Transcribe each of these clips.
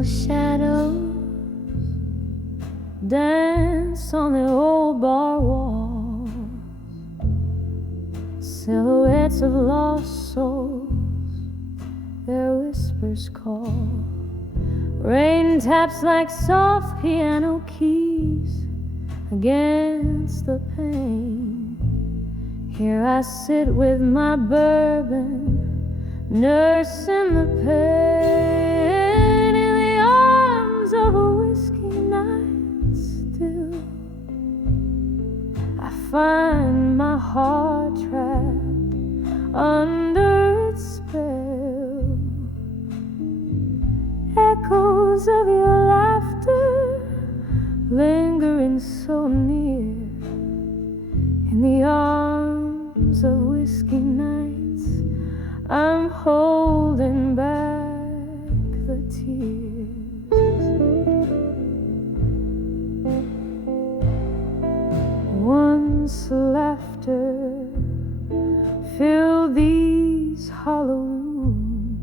Little shadows dance on the old bar wall, silhouettes of lost souls, their whispers call. Rain taps like soft piano keys against the pane. Here I sit with my bourbon, nursing the pain in the arms of a whiskey night still. I find my heart trapped under its spell. Echoes of your laughter lingering so near in the arms of whiskey nights. I'm holding back the tears. Once laughter filled these hollow rooms,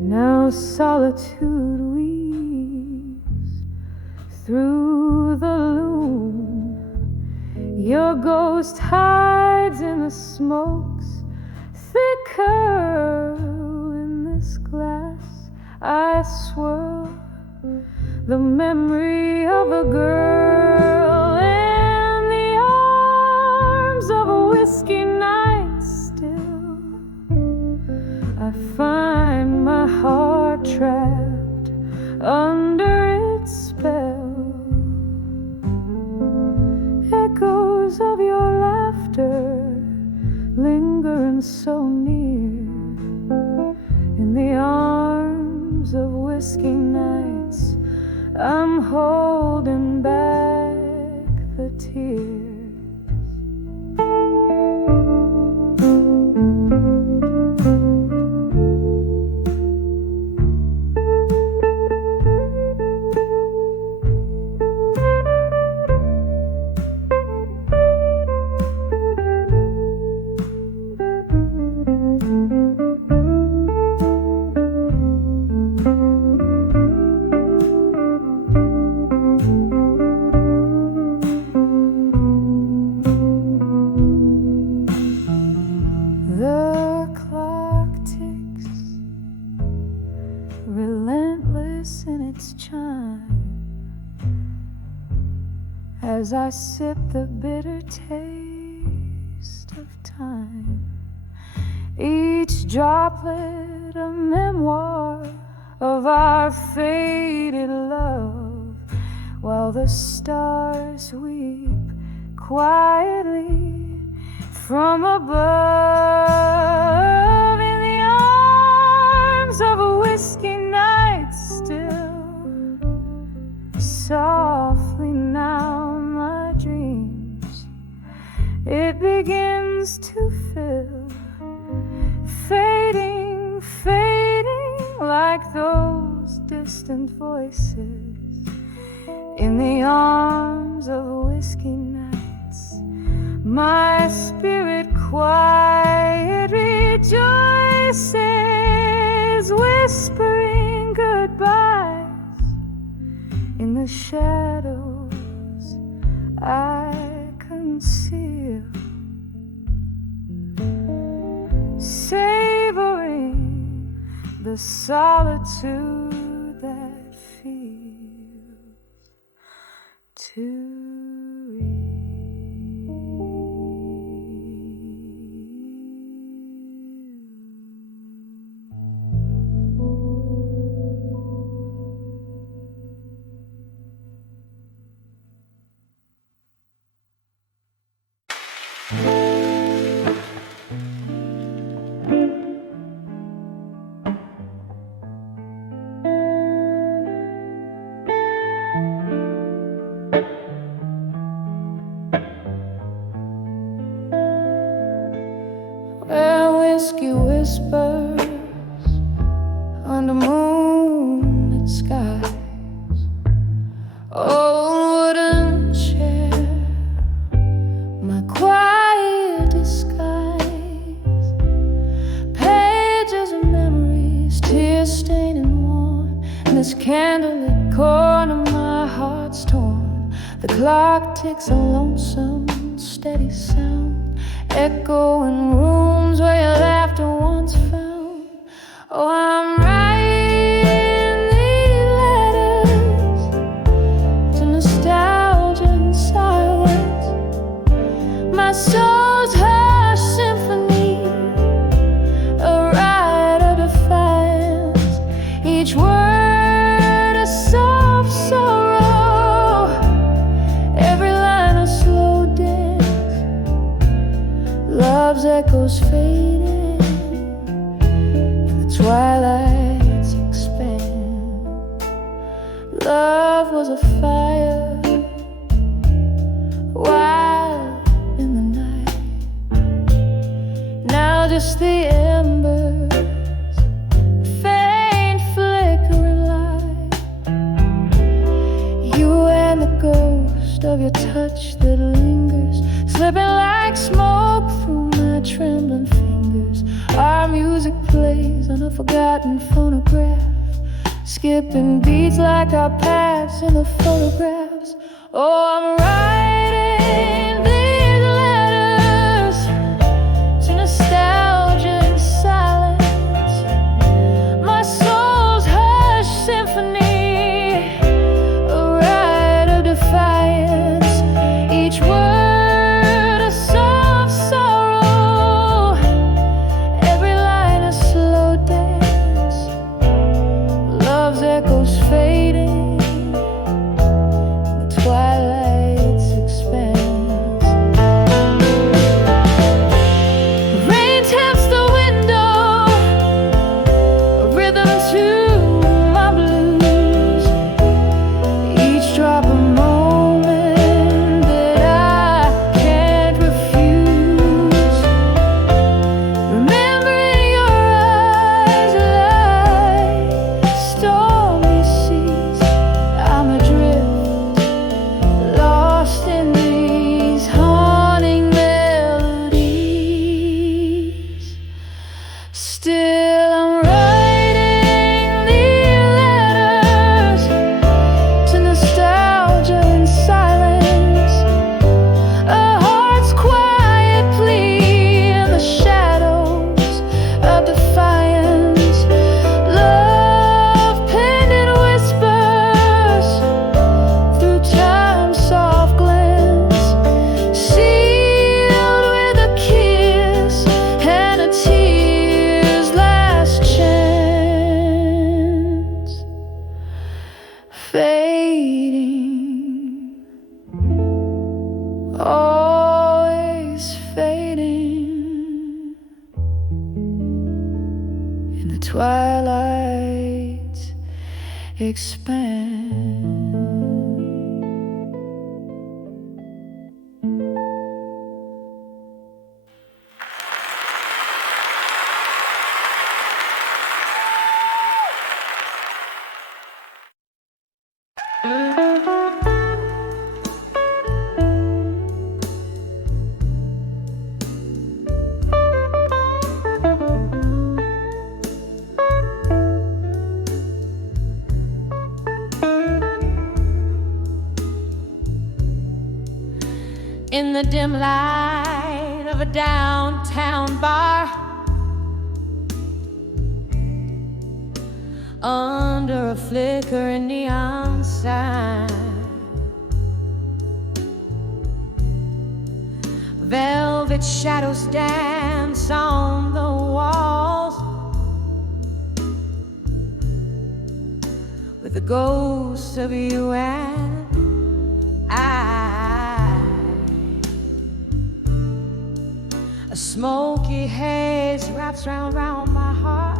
now solitude weaves through the loom. Your ghost hides in the smokes, thick curl in this glass I swirl, the memory of a girl in the arms of a whiskey night still. I find my heart trapped under its spell. Echoes of your laughter lingering so near in the arms of whiskey nights. I'm holding back the tears. As I sip the bitter taste of time, each droplet a memoir of our faded love, while the stars weep quietly from above in the arms of a whiskey night still. Softly now my dreams, it begins to fill, fading, fading like those distant voices in the arms of whiskey nights. My spirit quiet rejoices, whispering goodbyes in the shadows I conceal, savoring the solitude that feels too real. Whiskey whispers under moonlit skies, old wooden chair, my quiet disguise, pages of memories, tear stained and worn, this candlelit corner, my heart's torn. The clock ticks a lonesome, steady sound, echoing rooms where your laughter once found. Oh, I'm writing these letters to nostalgia and silence. My soul's hushed symphony, a ride of defiance. Each word a soft sorrow, every line a slow dance. Love's echoes fading, the twilights expand. Love was a fire, wild in the night. Now just the embers, faint flickering light. You and the ghost of your touch that lingers, slipping like smoke through my trembling fingers. Our music plays on a forgotten phonograph, skipping beats like our paths in the photographs. Oh, I'm writing these letters to nostalgia and silence. My soul's hushed symphony, a ride of defiance. Each word a soft sorrow, every line a slow dance. Love's echoes fading, the twilight's expanse. Rain taps the window, a rhythm to my blues. Each drop a moment that I can't refuse. Remembering your eyes like stormy seas. I'm adrift, lost in these haunting melodies. Still I'm writing these letters to nostalgia and silence. A heart's quiet plea in the shadows of defiance. Love penned in whispers through time's soft glance, sealed with a kiss and a tear's last chance. Fading, always fading, in the twilight expand. In the dim light of a downtown bar, under a flickering neon sign, velvet shadows dance on the walls, with the ghosts of you and I. A smoky haze wraps round my heart,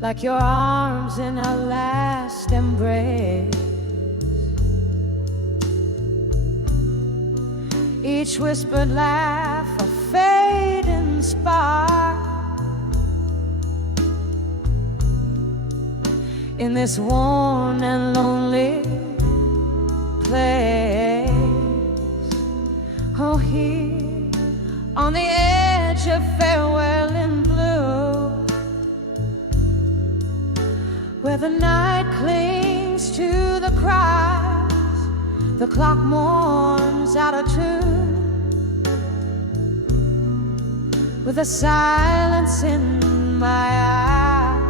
like your arms in a last embrace. Each whispered laugh a fading spark, in this worn and lonely place. Oh, here on the edge of farewell in blue, where the night clings to the cries, the clock mourns out of tune, with a silence in my eyes.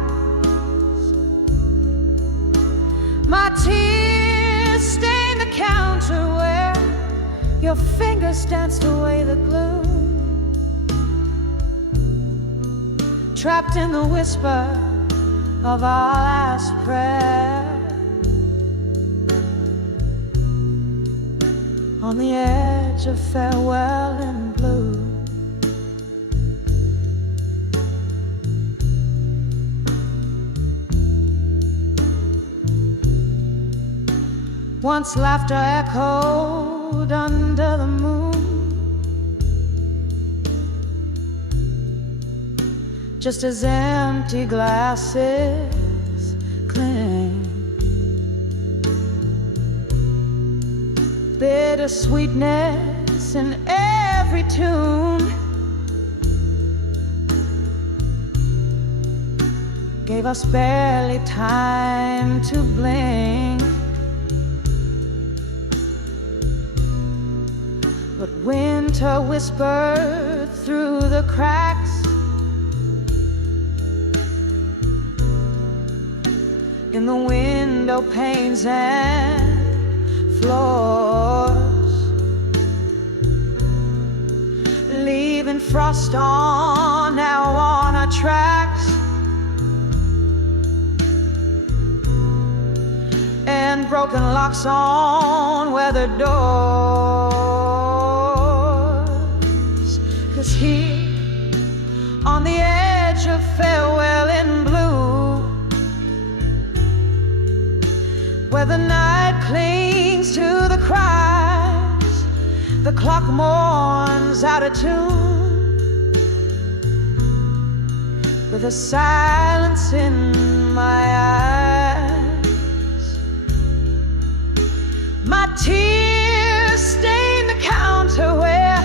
My tears stain the counter where your fingers danced away the gloom, trapped in the whisper of our last prayer, on the edge of farewell in blue. Once laughter echoed under the moon, just as empty glasses cling. Bitter sweetness in every tune gave us barely time to blink. But winter whispered through the cracks, in the window panes and floors, leaving frost on our tracks, and broken locks on weathered doors. 'Cause here on the edge of farewell in blue, where the night clings to the cries, the clock mourns out of tune, with a silence in my eyes. My tears stain the counter where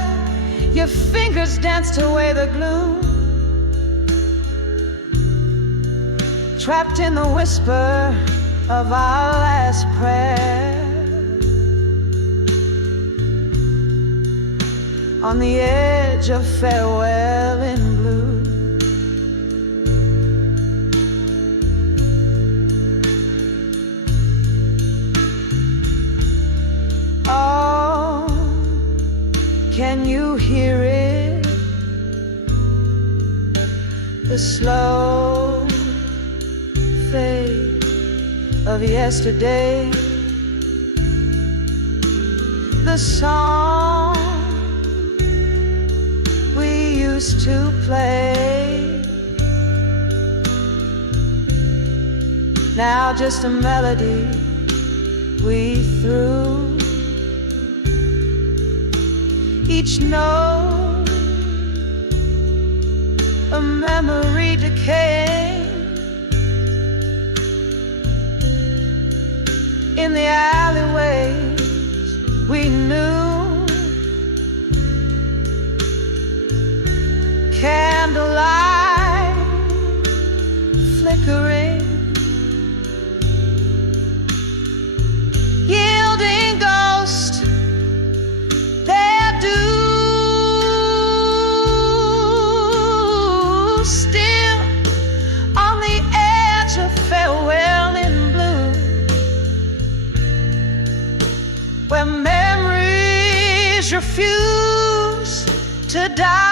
your fingers danced away the gloom, trapped in the whisper of our last prayer, on the edge of farewell in blue. Oh, can you hear it? The slow fade of yesterday, the song we used to play, now just a melody we threw, each note a memory decaying, in the alleyways we knew, candlelight flickering, yielding ghosts their due, still on the edge of farewell in blue, where memories refuse to die.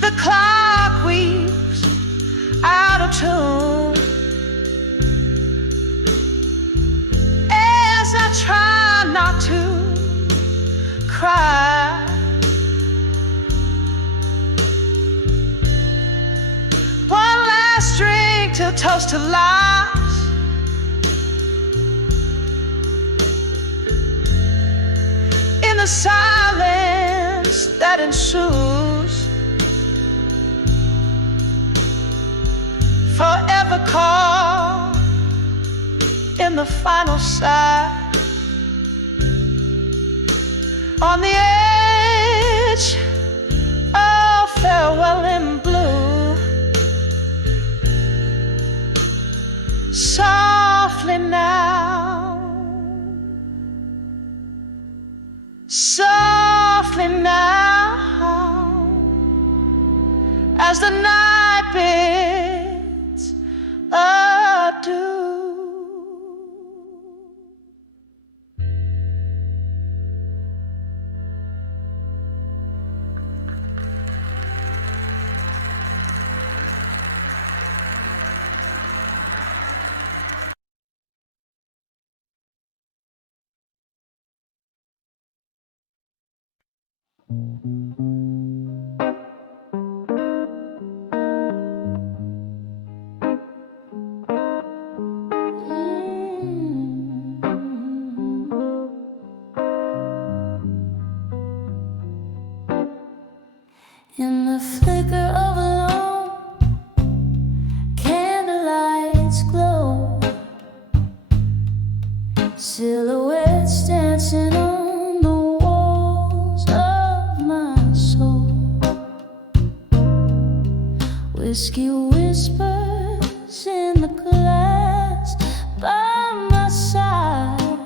The clock weeps out of tune as I try not to cry. One last drink to toast to lives, in the silence that ensues, forever caught in the final sigh, on the edge of farewell in as the night bids adieu. In the flicker of a lone candlelight's glow, silhouettes dancing on the walls of my soul. Whiskey whispers in the glass by my side,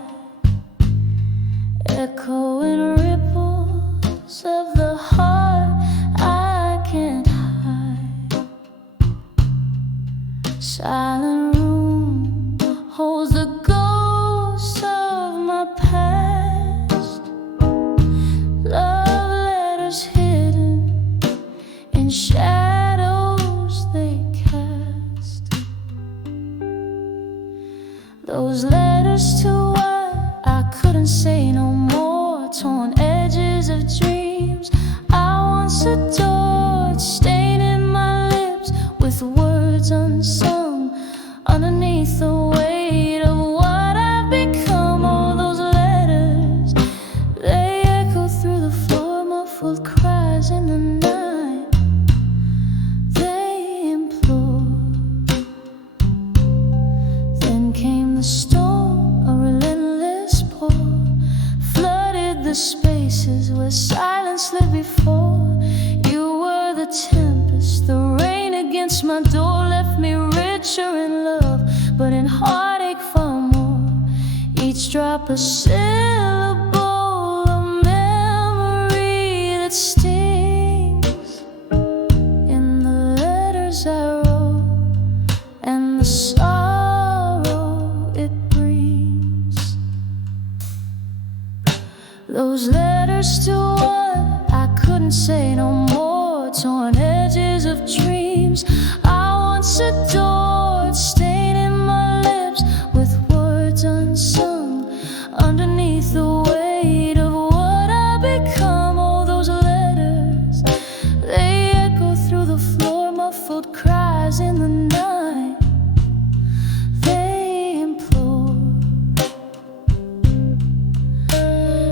echoing ripples of the heart I can't hide. Silent room holds the ghost of my past. Love letters hidden in shadows they cast. Those letters to what I couldn't say no more. Torn edges of dreams I once adored, staining my lips with words unsung. Underneath the weight of what I've become, all those letters, they echo through the floor, muffled cries in the night. They implore. Then came the storm, a relentless pour, flooded the spaces where silence lived before. You were the tempest, the rain against my door left me richer in love, but in heartache far more. Each drop a syllable, a memory that stings. In the letters I wrote and the sorrow it brings. Those letters to what I couldn't say no more. Torn edges of dreams I once adored, staining my lips with words unsung. Underneath the weight of what I become, all those letters, they echo through the floor, muffled cries in the night. They implore.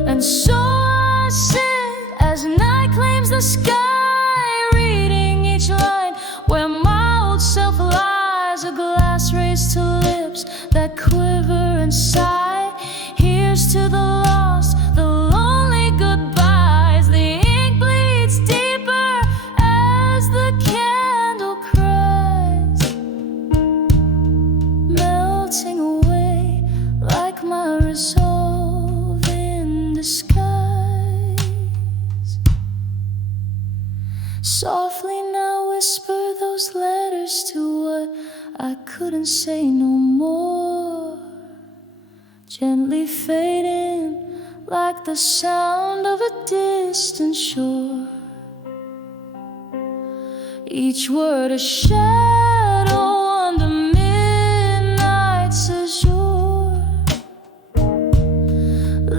And so I sit as night claims the sky, reading each line where my old self lies. A glass raised to lips that quiver and sigh. Here's to the lost, the lonely goodbyes. The ink bleeds deeper as the candle cries, melting away like my resolve in disguise. Softly now whisper those letters to what I couldn't say no more, gently fading like the sound of a distant shore. Each word a shadow under midnight's azure,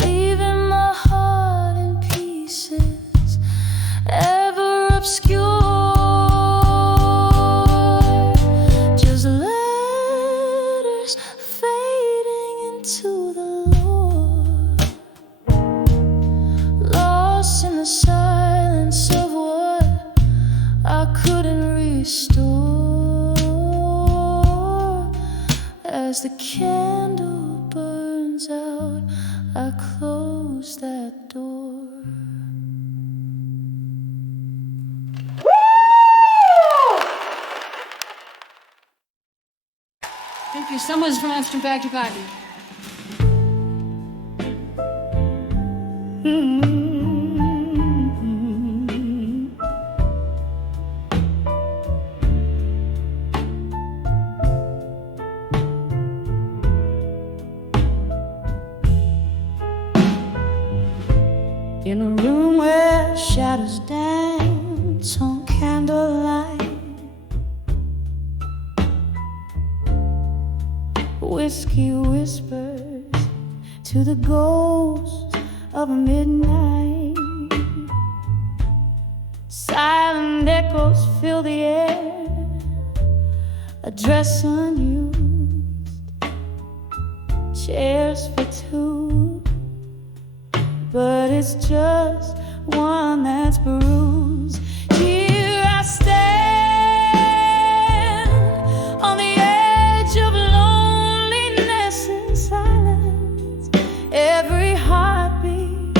leaving my heart in pieces, ever obscure. Just letters fading into the lore, lost in the silence of what I couldn't restore. As the candle burns out, I close that door. Thank you. Someone's from Amsterdam back to party. dance on candlelight, whiskey whispers to the ghost of midnight. Silent echoes fill the air, a dress unused, chairs for two, but it's just one that's bruised. Here I stand on the edge of loneliness and silence, every heartbeat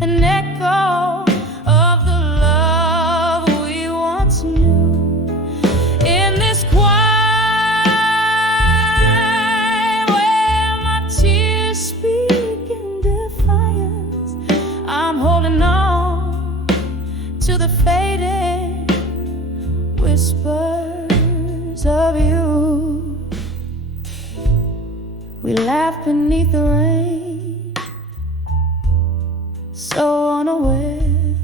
an echo of the love we once knew. In this quiet where my tears speak in defiance, I'm holding on to the faded whispers of you. We laugh beneath the rain, so unaware.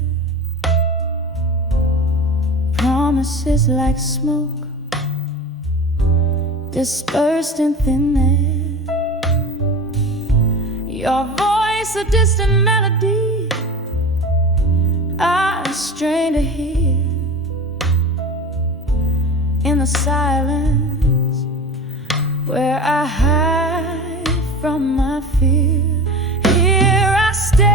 Promises like smoke dispersed in thin air. Your voice a distant melody I strain to hear. In the silence where I hide from my fear, here I stand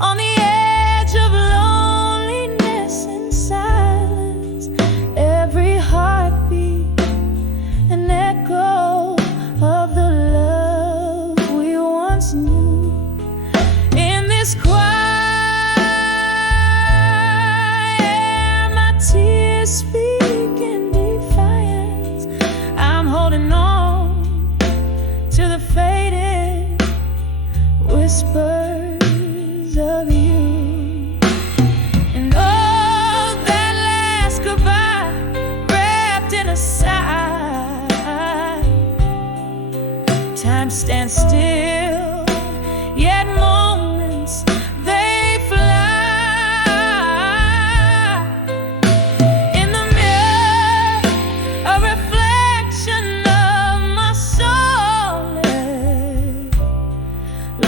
on the edge of loneliness and silence, every heartbeat an echo of the love we once knew. In this quiet, my tears speak in defiance. I'm holding on to the faded whispers of you. And oh, that last goodbye wrapped in a sigh. Time stands still, yet moments they fly. In the mirror, a reflection of my soul,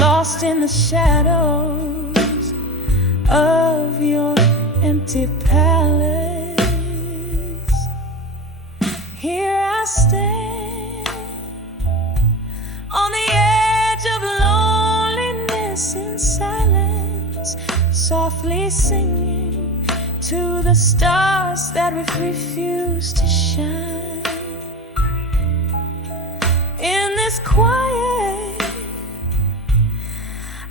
lost in the shadows of your empty palace. Here I stand on the edge of loneliness and silence, softly singing to the stars that refuse to shine. In this quiet,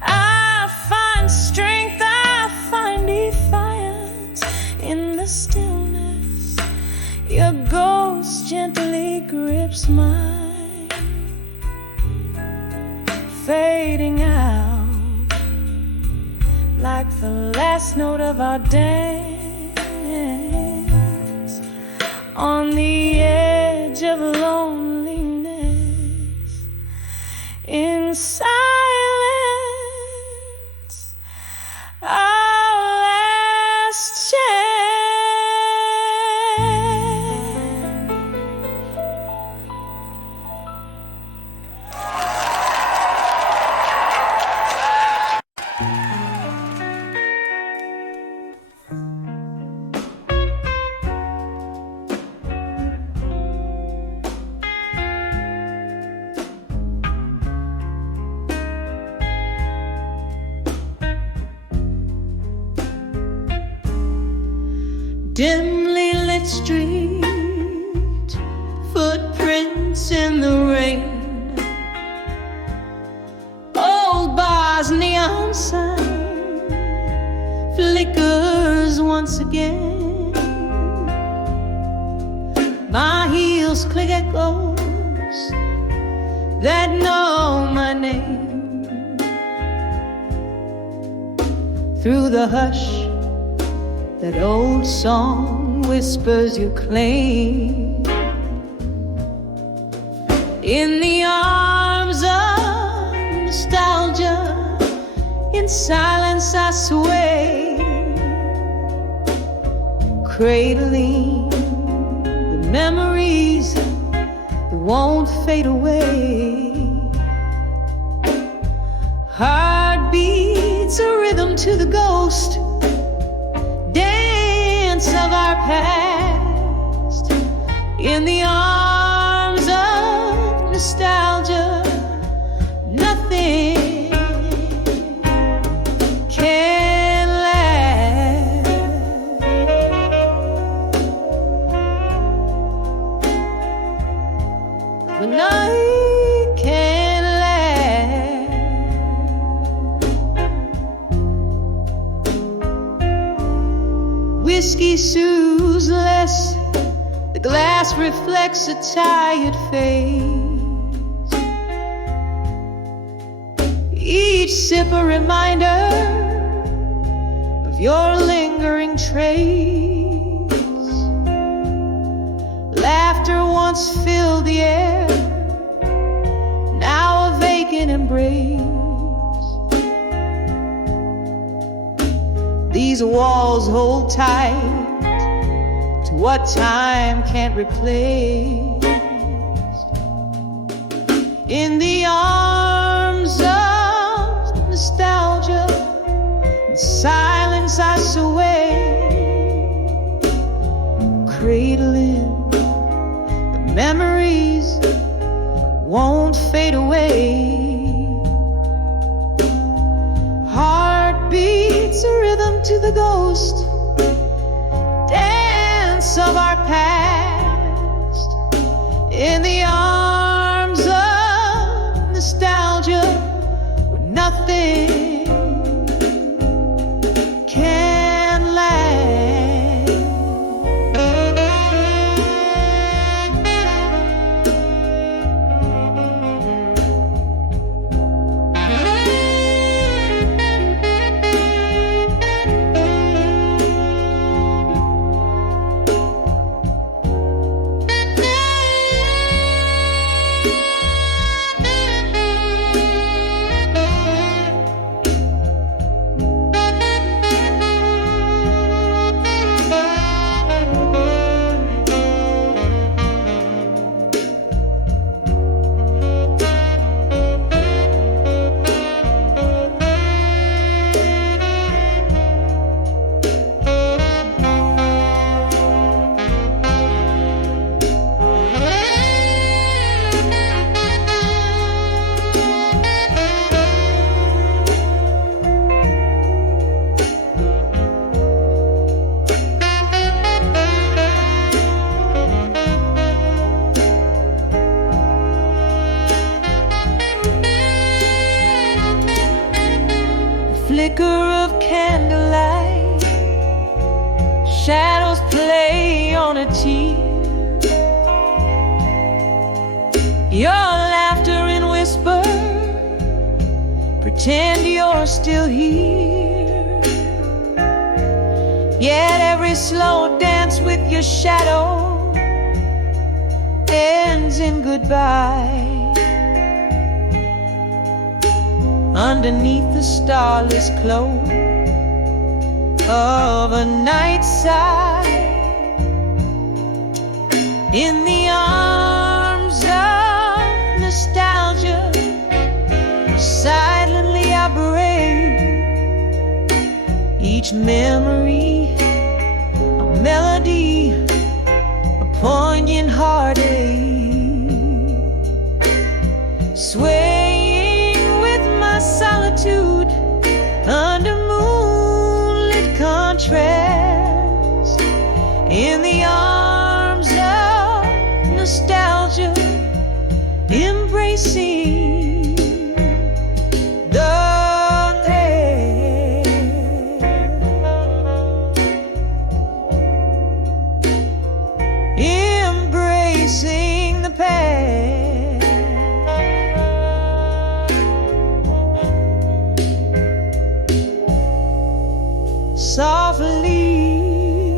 I find strength, I find defiance. In the stillness, your ghost gently grips mine, fading out like the last note of our dance on the edge of loneliness. In silence, our last chance. Dimly lit street, footprints in the rain, old bar's neon sign flickers once again. My heels click echoes that know my name. Through the hush, that old song whispers your claim. In the arms of nostalgia, In silence I sway, cradling the memories that won't fade away. Heartbeats a rhythm to the ghost dance of our past. In the arms of nostalgia, nothing can last. The night can last. Whiskey soothes less, the glass reflects a tired face. Each sip a reminder of your lingering trace. Laughter once filled the air, now a vacant embrace. These walls hold tight to what time can't replace. In the arms of nostalgia, in silence I sway, cradling the memories that won't fade away. Heartbeats a rhythm to the ghost dance of our past. In the arms of nostalgia, where nothing can last. Flicker of candlelight, shadows play on a tear. Your laughter in whisper, pretend you're still here. Yet every slow dance with your shadow ends in goodbye. Underneath the starless glow of a night side, in the arms of nostalgia, silently I break each memory, a melody, a poignant heartache. Swaying with my solitude under moonlit contrast, in the arms of nostalgia, embracing the past, embracing the past. Softly,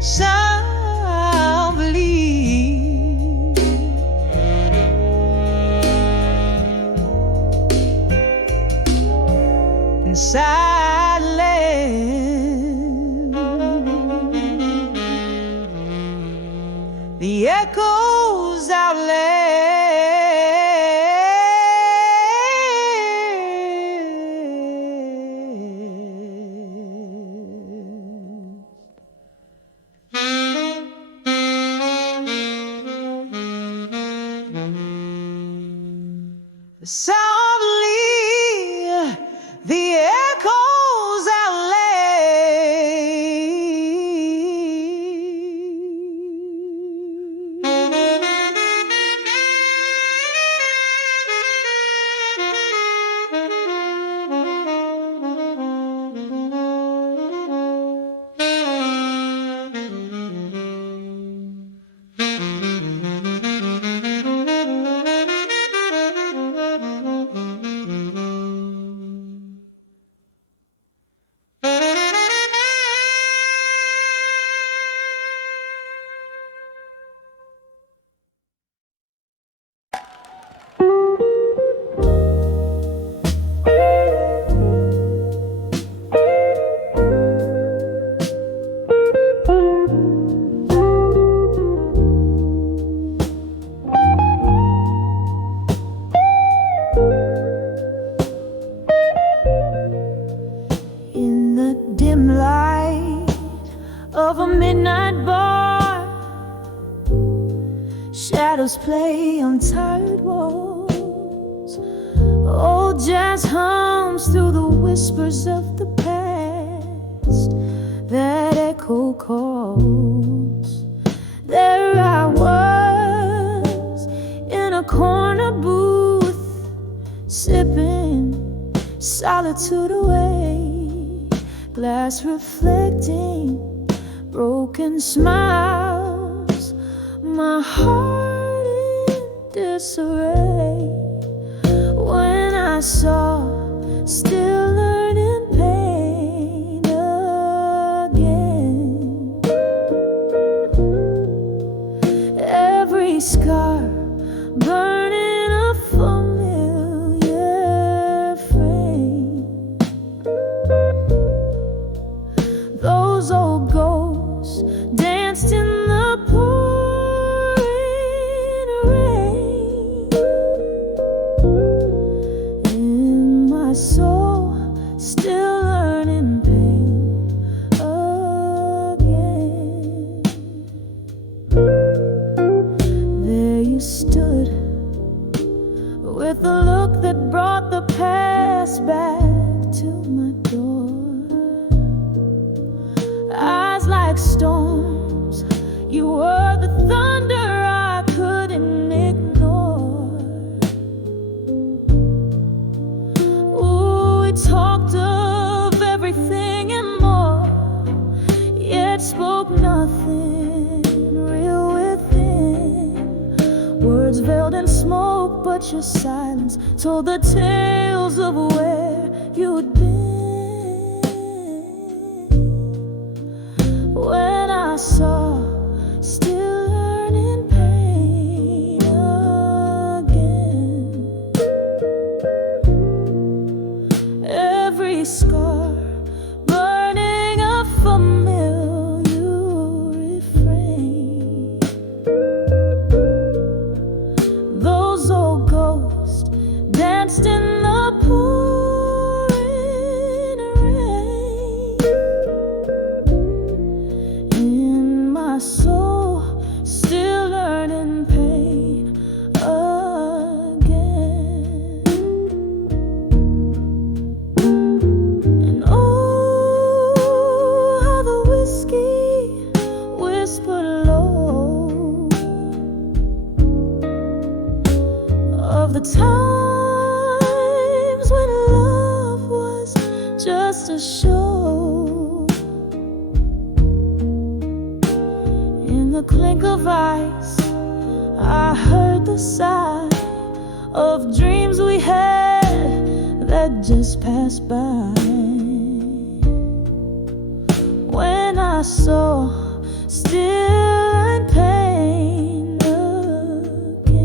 softly, and silent. The echoes outlast. Softly, the echoes in the dim light of a midnight bar. Shadows play on tired walls. Old jazz hums through the whispers of the past. That echo calls. There I was in a corner booth, sipping solitude away. Glass reflecting broken smiles. My heart in disarray. When I saw still learning pain again. Every scar burning a familiar frame. Those old ghosts danced in the pouring rain. In my soul, still learning pain again. There you stood, with the look that brought the past back to my door. Eyes like storms, you were the thunder I couldn't ignore. Ooh, we talked of everything and more, yet spoke nothing real within. Words veiled in smoke, but your silence told the tales of where you'd been. When I saw still learning pain again. Every scar burning a familiar refrain. Those old ghosts danced in the pouring rain. In my soul, still learning pain again. And oh, how the whiskey whispered low of the times when love was just a show. In the clink of ice, I heard the sigh of dreams we had that just passed by. When I saw still and pain again.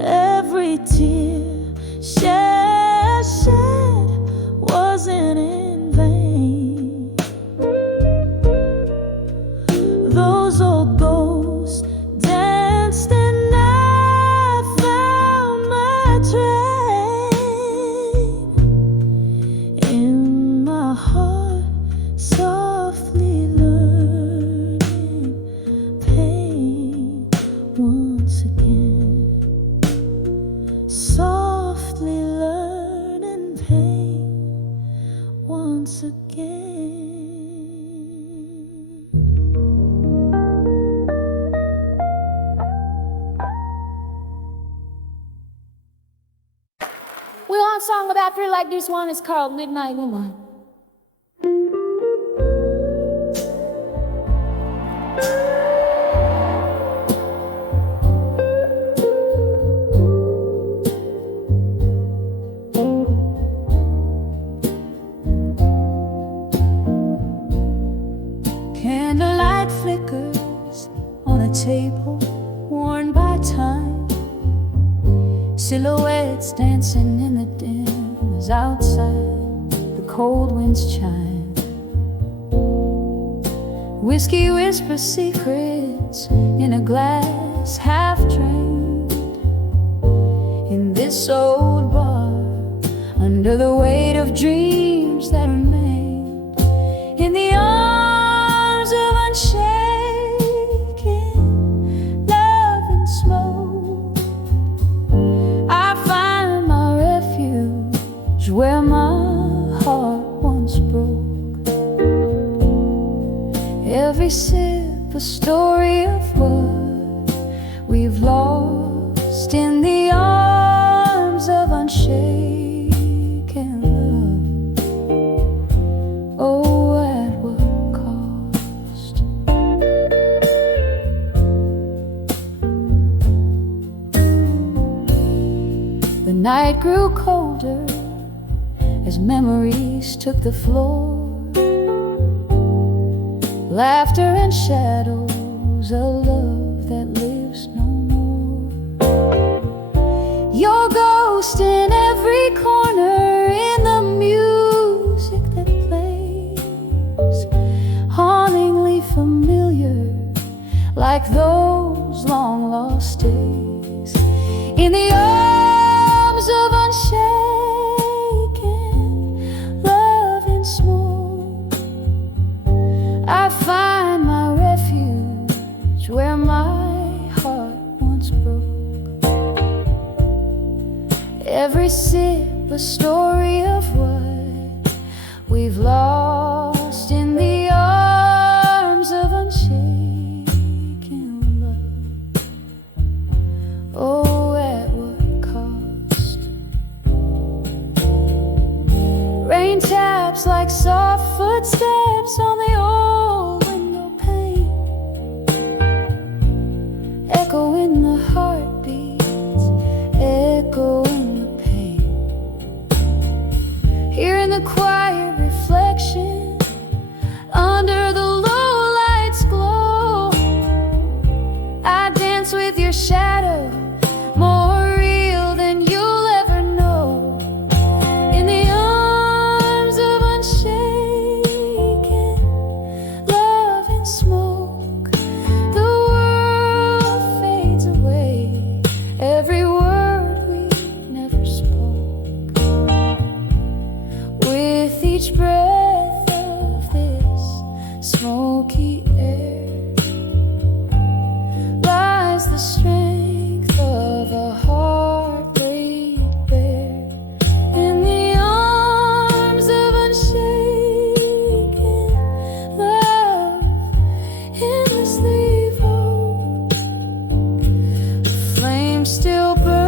Every tear once again, softly learning pain once again. We want a song about three like this one. It's called Midnight Woman. Candlelight flickers on a table worn by time, silhouettes dancing in the dim as outside the cold winds chime. Whiskey whispers secrets in a glass half drained, in this old bar, under the weight of dreams that remained, in the arms of unshaken love and smoke. I find my refuge where my heart once broke. Every sip a story of what we've lost in the arms of unshaken love. Oh, at what cost? The night grew colder as memories took the floor. Laughter and shadows, a love that lives no more. Your ghost in every corner, in the music that plays, hauntingly familiar, like those long lost days, in the arms of unshaken love and smoke. I find my refuge where my heart once broke. Every sip a story of what we've lost in the arms of unshaken love. Oh, at what cost? Rain taps like soft footsteps on the old window pane, echo in the heartbeats, echo in the pain. Here in the quiet reflection, under the low lights glow, I dance with your shadow, more real than you'll ever know. In the arms of unshaken love and smoke, the world fades away, every word we never spoke. With each breath of this smoky air lies the strength of a heart laid bare. In the arms of unshaken love, endlessly vogue, the flame still burns,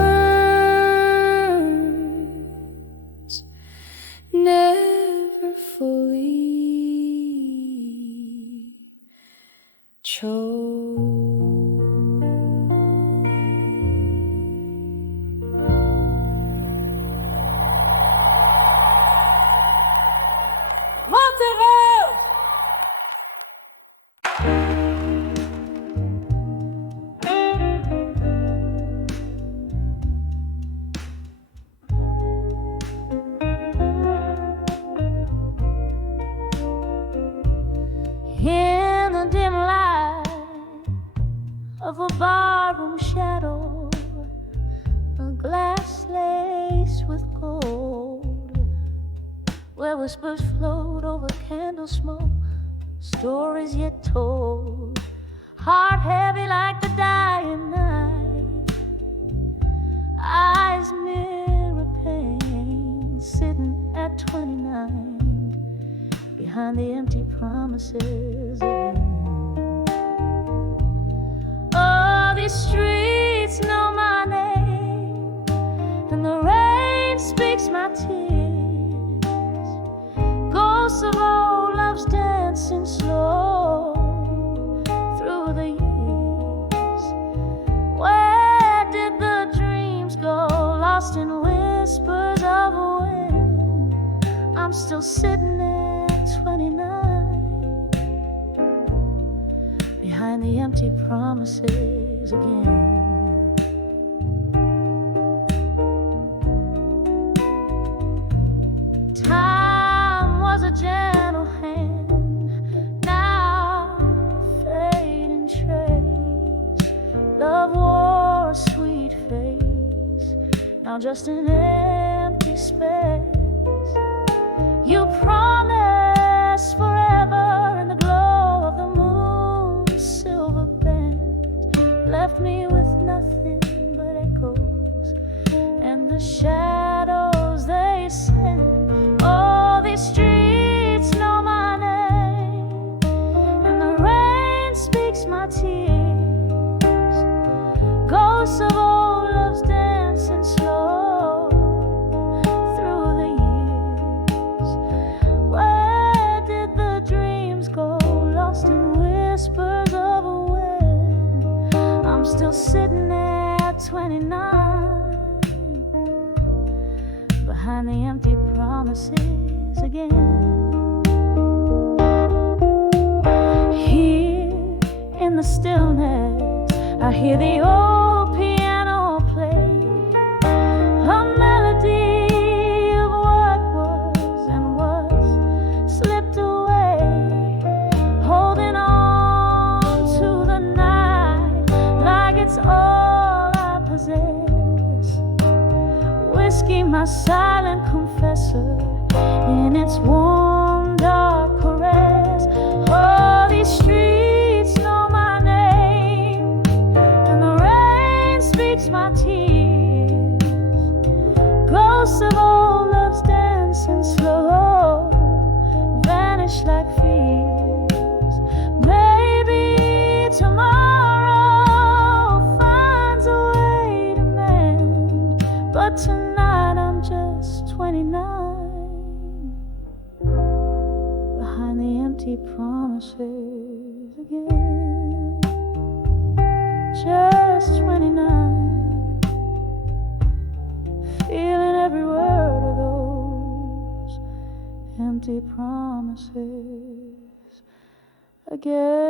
never fully choke. Montreal! In the dim light of a barroom shadow, a glass laced with gold, where whispers float over candle smoke, stories yet told, heart heavy like the dying night. 29, behind the empty promises again. Oh, these streets know my name, and the rain speaks my tears. Ghosts of old loves dancing slow through the years. Where did the dreams go, lost in whispers of wind? I'm still sitting at 29, behind the empty promises again. Time was a gentle hand, now fading trace. Love wore a sweet face, now just an empty space. You promised forever in the glow of the moon's silver band, left me with nothing but echoes and the shadows they send. Oh, these streets know my name, and the rain speaks my tears. Ghosts of old loves dancing slow through the years. Where did the dreams go, lost in whispers of a wind? I'm still sitting at 29, behind the empty promises again. Here in the stillness, I hear the old piano play, a melody of what was and was slipped away, holding on to the night like it's all I possess. Whiskey, my silent confessor, in its warm, dark caress. Oh, these streets know my name, and the rain speaks my tears. Ghosts of old loves dancing slow, vanish like fears. Maybe tomorrow finds a way to mend, but tonight I'm just 29, behind the empty promises again. Just 29, feeling every word of those empty promises again.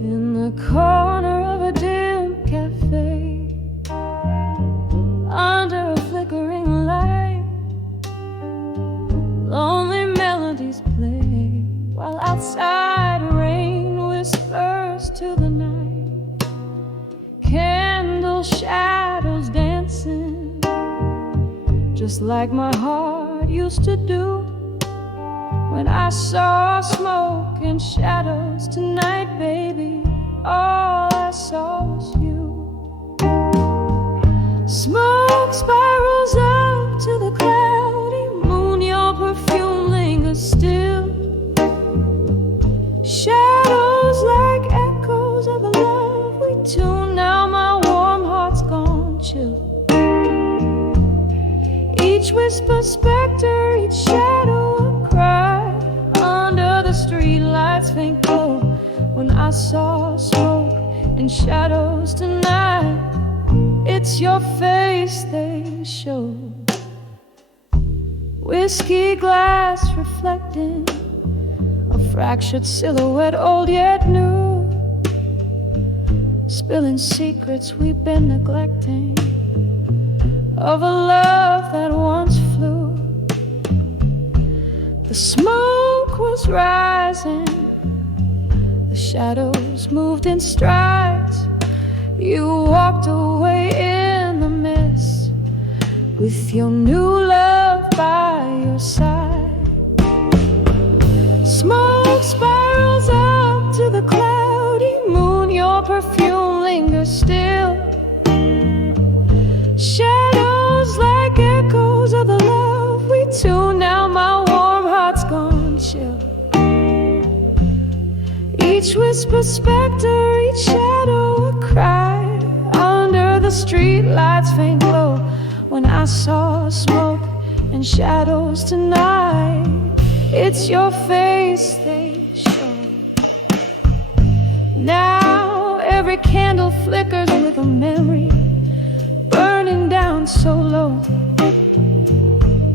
In the corner of a dim cafe, under a flickering light, lonely melodies play, while outside rain whispers to the night. Candle shadows dancing, just like my heart used to do when I saw smoke and shadows. Tonight, baby, all I saw was you. Smoke spirals up to the cloudy moon, your perfume lingers still. Shadows like echoes of the love we tune. Now my warm heart's gone chill. Each whisper specter, each shadow a cry. Under the streetlights faint glow, when I saw smoke and shadows tonight, it's your face they show. Whiskey glass reflecting a fractured silhouette, old yet new, spilling secrets we've been neglecting, of a love that once flew. The smoke was rising, the shadows moved in strides. You walked away in the mist with your new love by your side. Smoke spirals up to the cloudy moon, your perfume lingers still. Shadows like echoes of the love we tune. Now my warm heart's gone chill. Each whisper specter, each shadow a cry. Under the street lights faint glow, when I saw smoke and shadows tonight. It's your face they show. Now every candle flickers with a memory, burning down so low.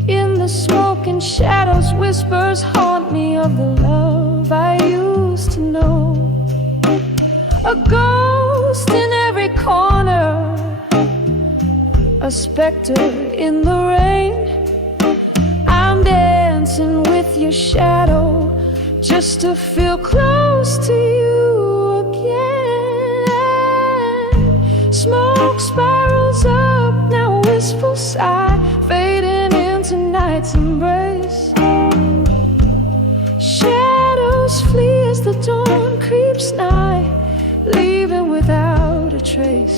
In the smoke and shadows, whispers haunt me of the love I used to know. A ghost in every corner, a specter in the rain. I'm dancing with your shadow just to feel close to you again. Smoke spirals up, now a wistful sigh, fading into night's embrace. Shadows flee as the dawn creeps nigh, leaving without a trace.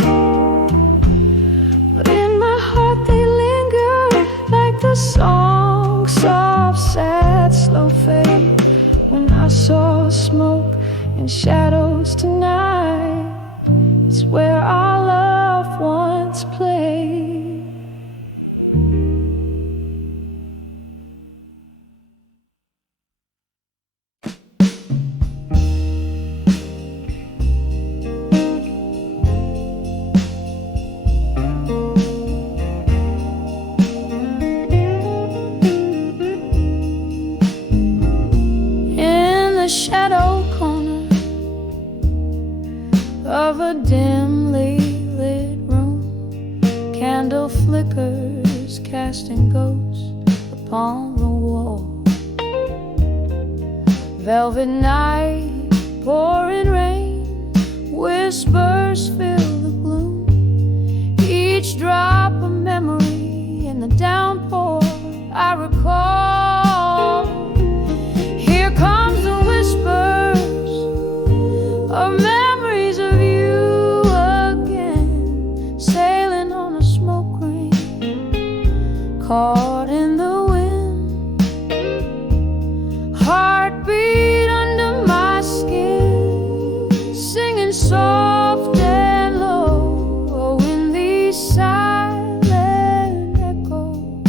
But in my heart they linger like the songs of sad slow fade. When I saw smoke and shadows tonight, it's where our love once played. Shadow corner of a dimly lit room, candle flickers casting ghosts upon the wall. Velvet night, pouring rain, whispers fill the gloom. Each drop a memory in the downpour I recall. Here comes the whispers of memories of you again, sailing on a smoke ring, caught in the wind. Heartbeat under my skin, singing soft and low. Oh, in these silent echoes,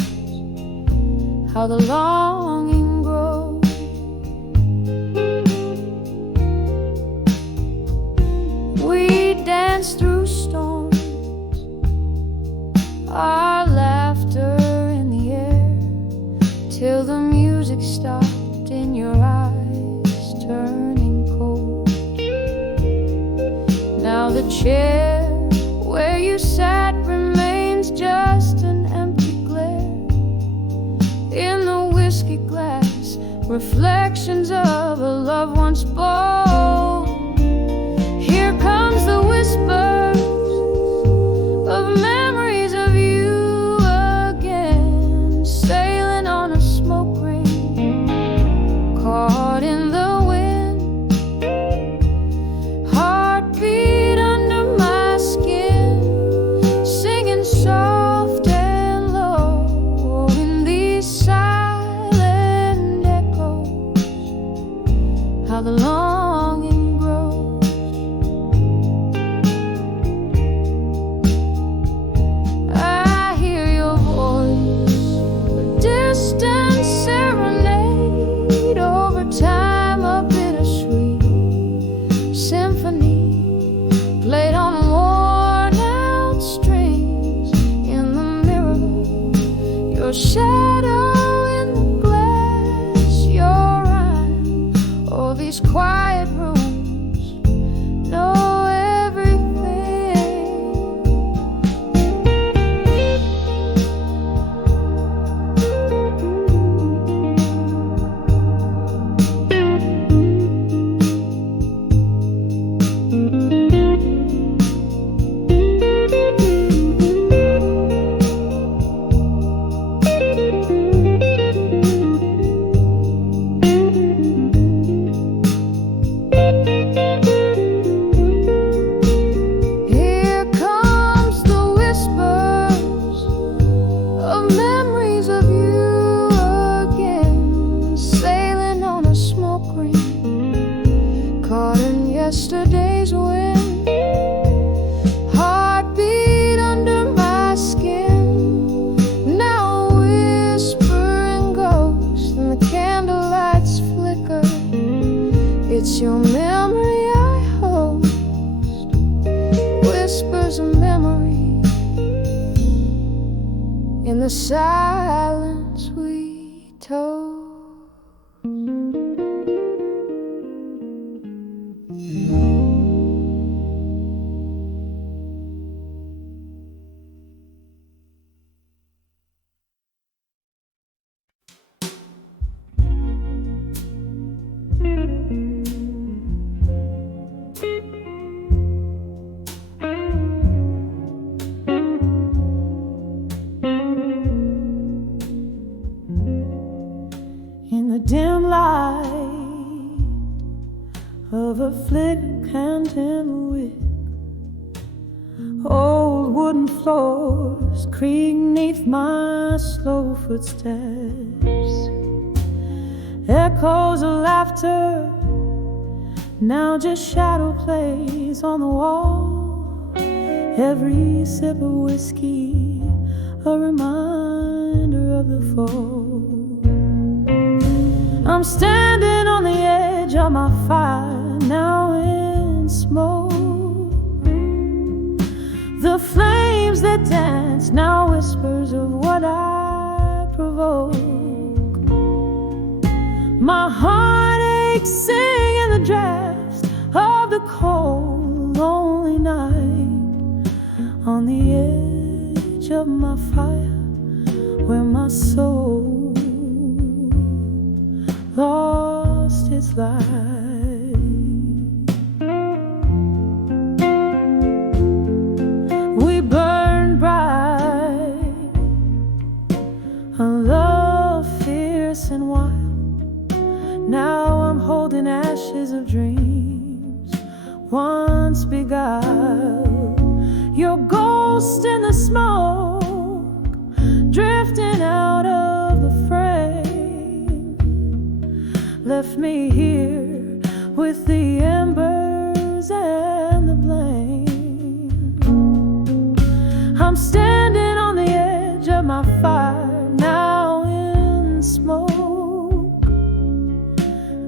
how the longing grows. Through storms, our laughter in the air, till the music stopped in your eyes, turning cold. Now the chair where you sat remains just an empty glare. In the whiskey glass, reflections of a love once bold. Here comes the whispers of memories of you again, sailing on a smoke ring, caught in the wind. Heartbeat under my skin, singing soft and low. In these silent echoes, how the longing grows. Distant serenade, over time a bittersweet symphony, played on worn out strings. In the mirror, your shadow in the glass, your rhyme. Oh, these quiet rooms know everything. whispers of memory, in the silence we told. In the dim light of a flickering candle wick, old wooden floors creak neath my slow footsteps. Echoes of laughter, now just shadow plays on the wall. Every sip of whiskey, a reminder of the fall. I'm standing on the edge of my fire, now in smoke. The flames that dance, now whispers of what I provoke. My heart aches, singing the drafts of the cold, lonely night. On the edge of my fire, where my soul lost its light. We burned bright, a love fierce and wild. Now I'm holding ashes of dreams once beguiled. Your ghost in the smoke, drifting out of the frame, left me here with the embers and the blame. I'm standing on the edge of my fire, now in smoke.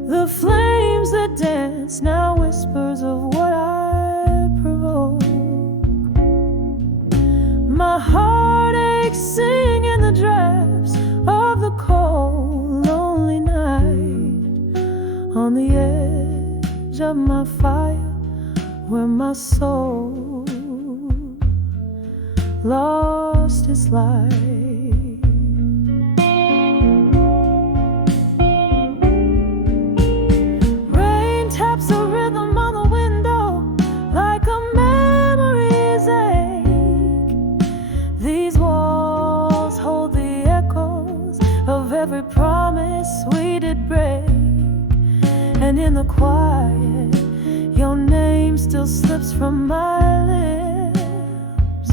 The flames that dance, now whispers of what I provoke. My heart aches, singing the drafts of the cold, lonely night. On the edge of my fire, where my soul lost its light. Rain taps a rhythm on the window like a memory's ache. These walls hold the echoes of every promise we did break. And in the quiet, your name still slips from my lips.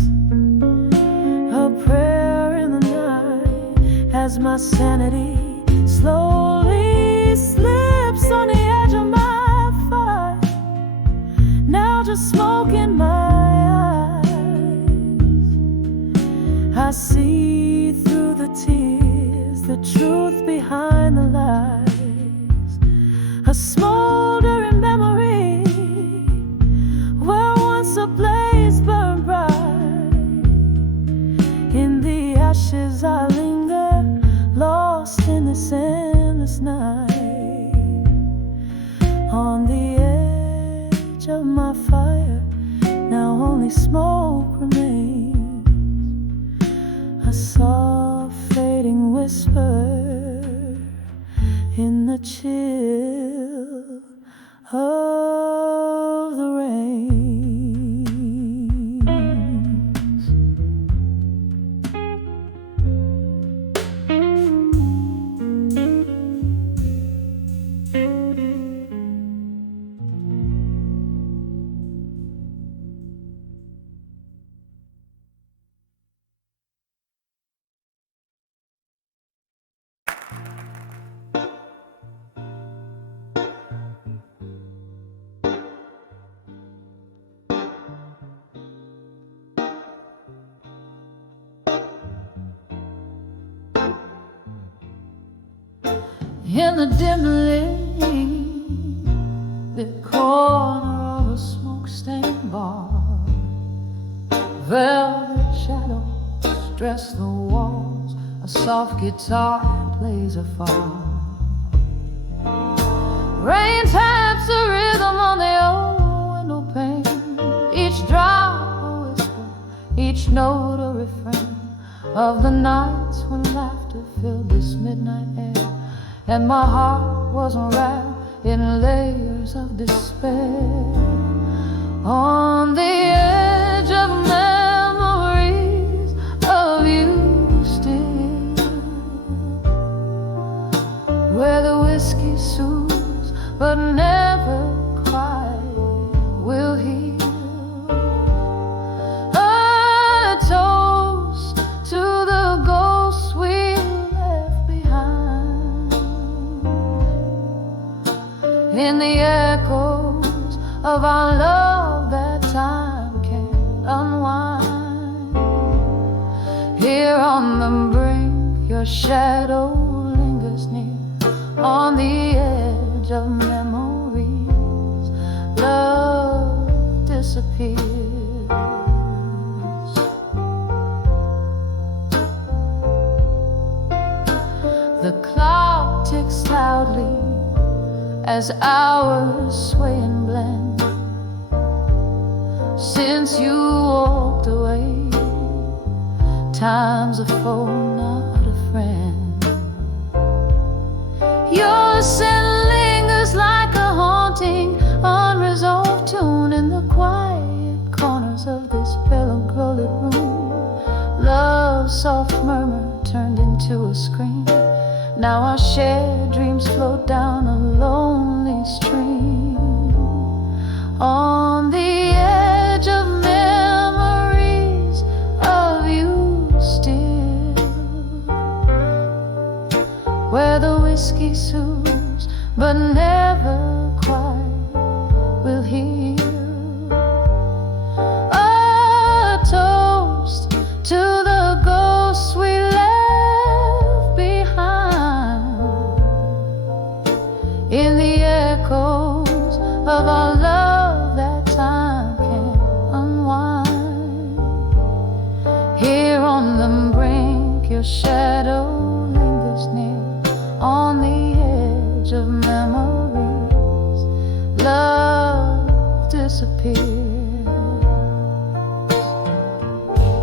A prayer in the night as my sanity slowly slips on the edge of my fire. Now just smoke in my eyes. I see through the tears the truth behind the lies. A smoldering memory where once a blaze burned bright. In the ashes I linger, lost in this endless night. On the edge of my fire, now only smoke remains. A soft fading whisper in the chill of the rains. In the dimly lit corner of a smoke-stained bar, Velvet shadows dress the walls, a soft guitar plays afar. Rain taps the rhythm on the old window pane, each drop a whisper, each note a refrain of the nights when laughter filled this midnight air, and my heart was wrapped in layers of despair. On the edge of memories of you still, where the whiskey soothes but never quite will heal. A toast to the ghosts we left behind, in the echoes of our love that time can't unwind. Here on the brink, your shadow lingers near, on the edge of memories, love disappears. The clock ticks loudly as hours sway and blend. Since you walked away, time's a foe, not a friend. Your scent lingers like a haunting, unresolved tune in the quiet corners of this melancholy room. Love's soft murmur turned into a scream. Now our shared dreams float down a lonely stream. On the edge of memories of you still, where the whiskey soothes but never quite will heal. A toast to the ghosts we left behind, in the echoes of our love that time can't unwind. Here on the brink, your shadow lingers near, on the edge of memories, love disappears.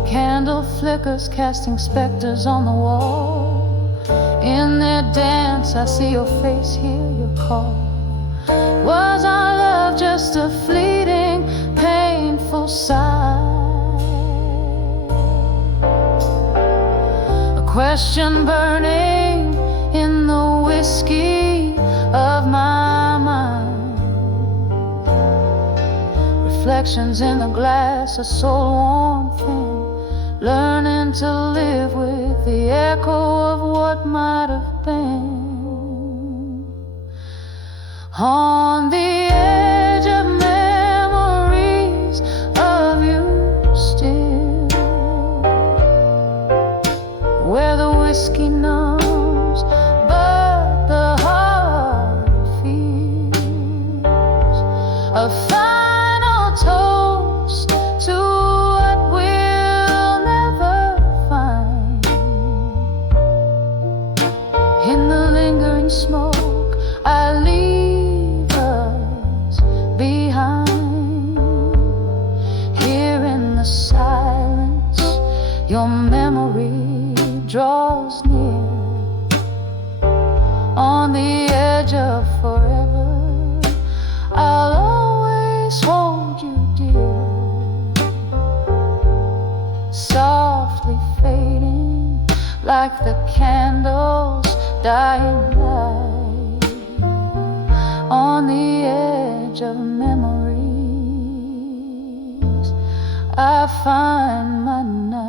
Candle flickers casting specters on the wall. In their dance I see your face, hear your call. Was our love just a fleeting, painful sigh? A question burning in the whiskey of my mind. Reflections in the glass, a soul-worn thing, learning to live with the echo of what might have been. On the edge of memories of you still, where the whiskey numbs but the heart feels. A final toast to what we'll never find. In the lingering smoke I leave us behind. Here in the silence your memory draws near. On the edge of forever I'll always hold you dear. Softly fading like the candles dying light. On the edge of memories I find my night.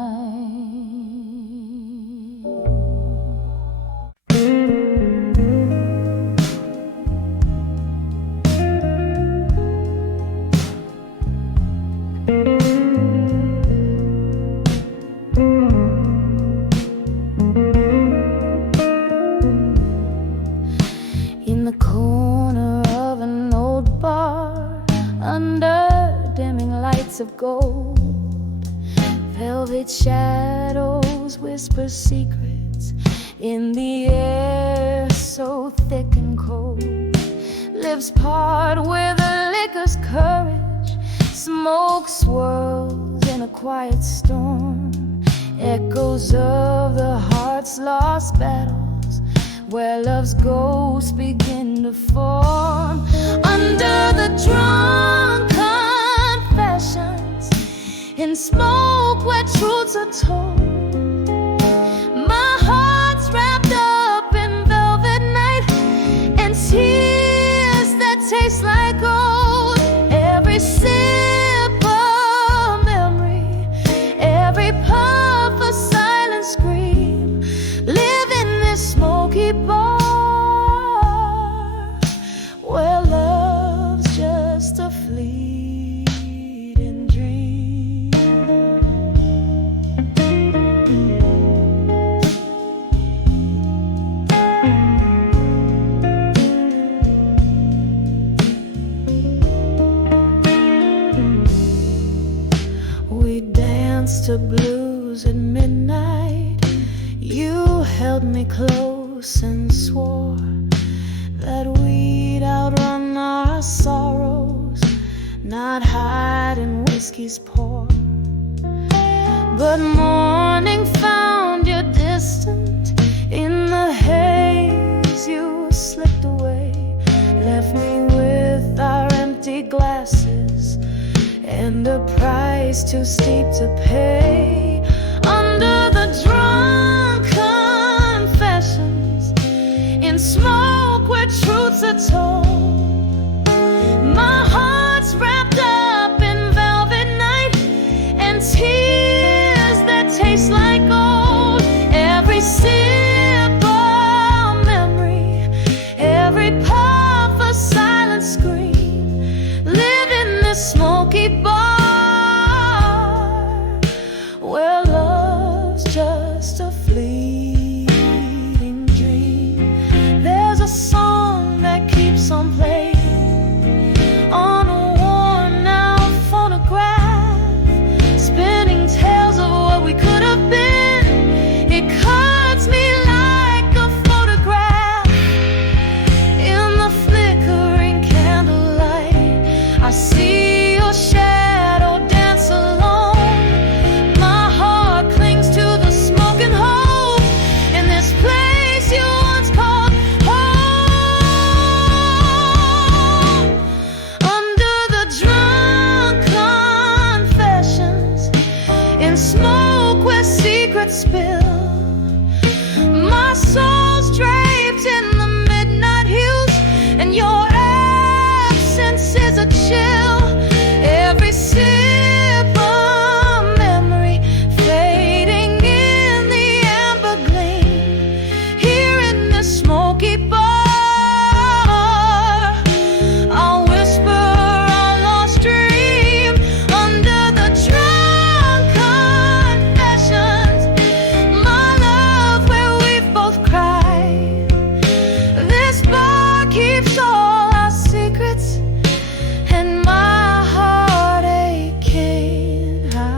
In the corner of an old bar, under dimming lights of gold, its shadows whisper secrets in the air so thick and cold. Lips part with a liquor's courage. Smoke swirls in a quiet storm. Echoes of the heart's lost battles, where love's ghosts begin to form. Under the drunk confessions, in smoke where truths are told, my heart's wrapped up in velvet night and tears that taste like gold. Every sip of memory, every puff a silent scream, live in this smoky bar where love's just a fleeting dream. We danced to blues at midnight. You held me close and swore that we'd outrun our sorrows, not hide in whiskey's pour. But morning found you distant. In the haze you slipped away, left me with our empty glasses and a price too steep to pay. Under the drunk confessions, in smoke where truths are told, my heart's wrapped up in velvet night and tears that taste like gold. Every sip of memory, every puff a silent scream, live in this smoky bar where love's just a fleeting dream. There's a song that keeps on playing on a worn out phonograph, spinning tales of what we could have been. It cuts me like a photograph in the flickering candlelight. I see your shadow dance alone. My heart clings to the smoke and hope in this place you once called home. Under the drunk confessions, in smoke where secrets spill, my soul's draped in the midnight hues, and your absence is a chill. Every sip of memory fading in the amber gleam, here in this smoky bar, I'll whisper our lost dream. Under the drunk confessions, my love, where we've both cried, this bar keeps all our secrets, and my heartache can't hide.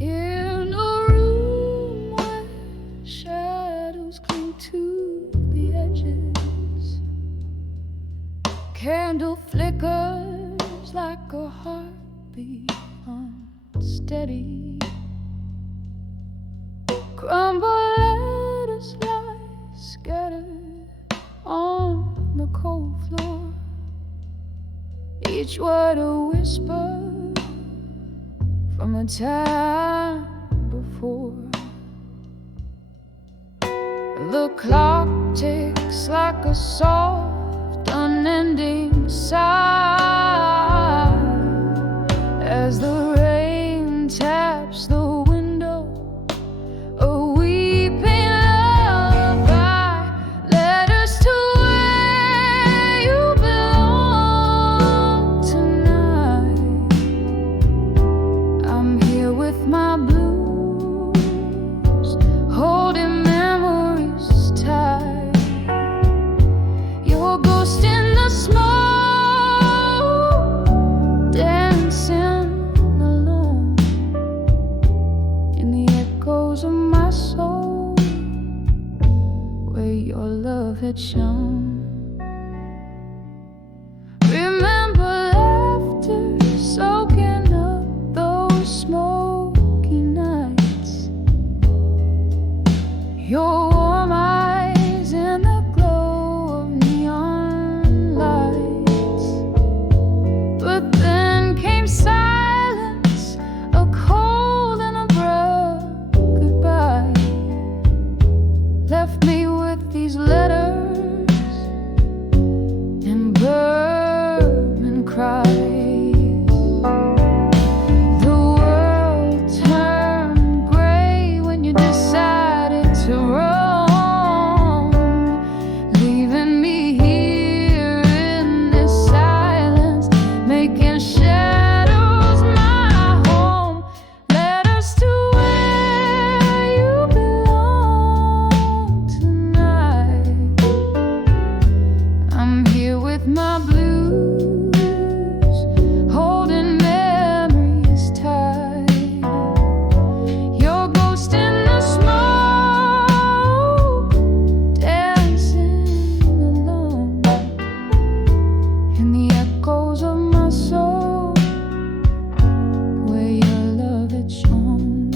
In a room where shadows cling to the edges, candle flickers like a heartbeat unsteady. Crumbled letters lie scattered on the cold floor, each word a whisper from a time before. The clock ticks like a soft, unending sigh as the rain taps the window. A weeping lullaby led us to where you belong tonight. I'm here with my blues, holding memories tight. Your ghost in the smoke, dancing alone in the echoes of my soul, where your love had shone. Remember laughter soaking up those smoky nights, your warm eyes in the glow of neon lights. But then came silence, a cold and abrupt goodbye. Left me with these letters and burning cries. The world turned gray when you decided to roam, leaving me here in this silence, making shadows my home. Led us to where you belong tonight. I'm here with my blues, holding memories tight. Your ghost in the smoke, dancing alone in the echoes of my soul, where your love had shone.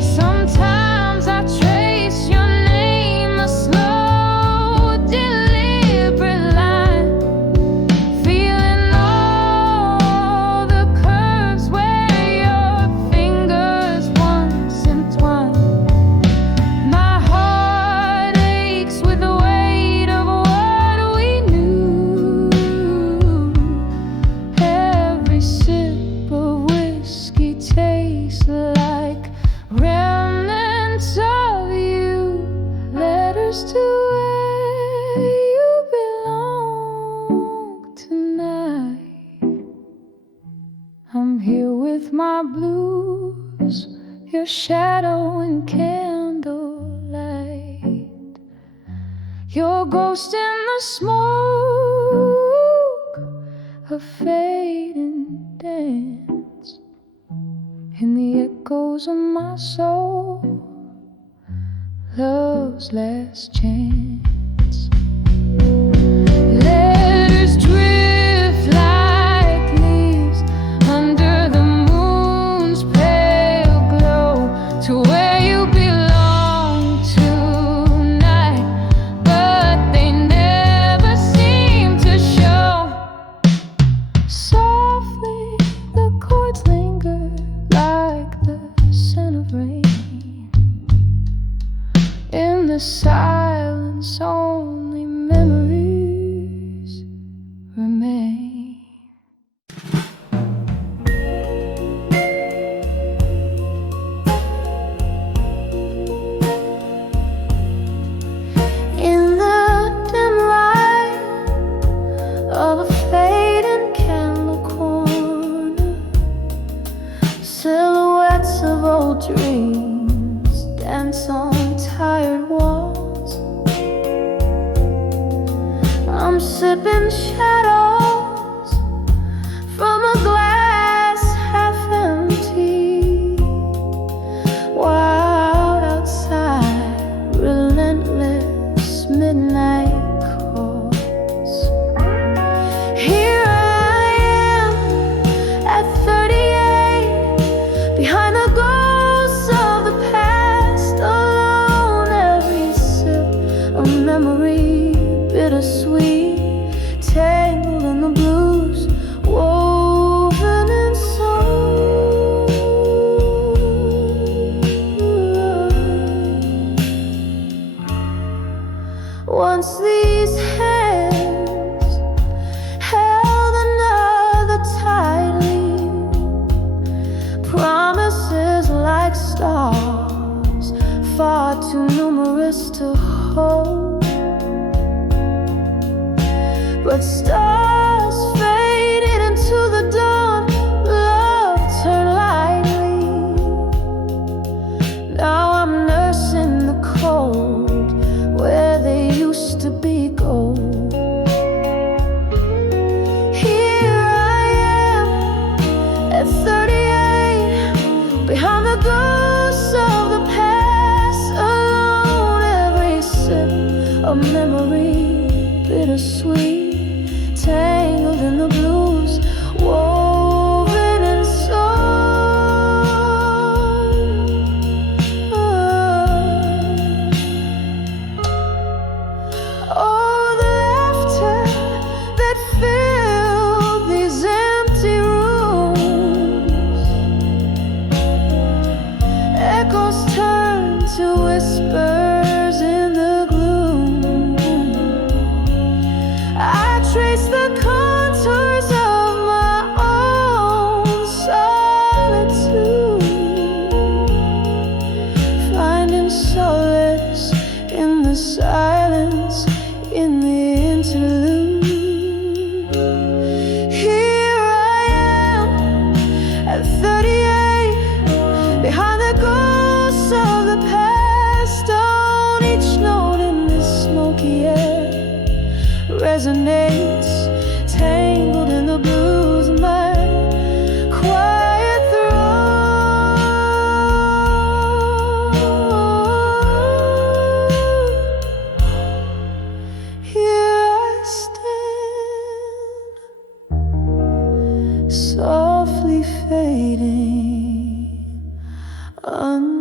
Sometimes I trace your name, a slow, deliberate line, feeling all the curves where your fingers once entwined. My heart aches with the weight of what we knew. Every sip of whiskey tastes like remnants of you. Letters to where you belong tonight. I'm here with my blues, your shadow and candlelight. Your ghost in the smoke, a fading dance in the echoes of my soul, love's last chance. Letters drift like leaves under the moon's pale glow to where you belong tonight, but they never seem to show. Softly the chords linger like the scent of rain. In the silence only memories remain. In the dim light of a fading candle corner, silhouettes of old dreams dance on tired walls. I'm sipping shadows from a glass half empty, while outside relentless midnight calls. Here I am at 38, behind the ghosts of the past, alone. Every sip a memory, bittersweet, tangled Once these hands held another tightly, promises like stars, far too numerous to hold. But stars faded into the dawn, love turned lightly. Now I'm nursing the cold where they used to be gold. Here I am at 38, behind the ghosts of the past, alone. Every sip of memory, bittersweet, tangled in the blues, woven in song. Oh, the laughter that filled these empty rooms, echoes turn to whispers in the gloom. I trace the contours of my own solitude, finding solace in the silence, in the interlude. Here I am at 38, behind the ghosts of the past. On each note in this smoky air resonates, tangled in the blues of my quiet throat. Here I stand, softly fading, unknown.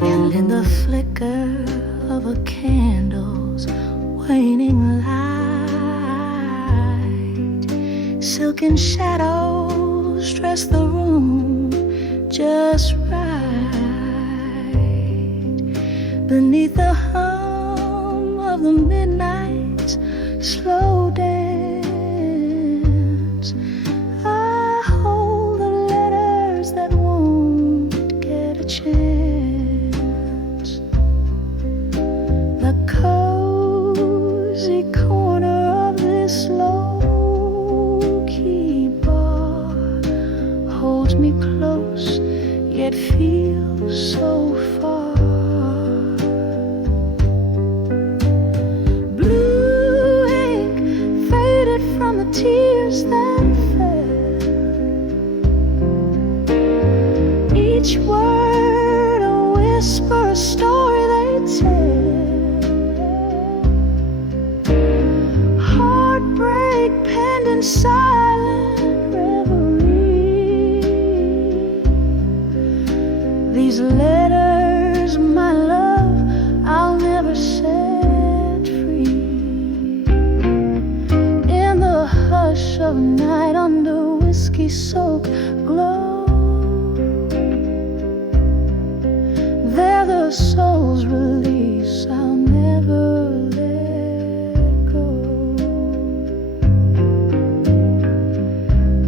And in the flicker of a candle's waning light, silken shadows dress the room just right. Beneath the hum of the midnight's slow dance, I hold the letters that won't get a chance. The cozy corner of this low-key bar holds me close, yet feels so far. Blue ink faded from the tears that fell. Each word a whisper, a story they tell. Heartbreak penned in silent reverie. These letters, my love, I'll never set free. In the hush of night, under whiskey-soaked glow, they're the soul's release, I'll never let go.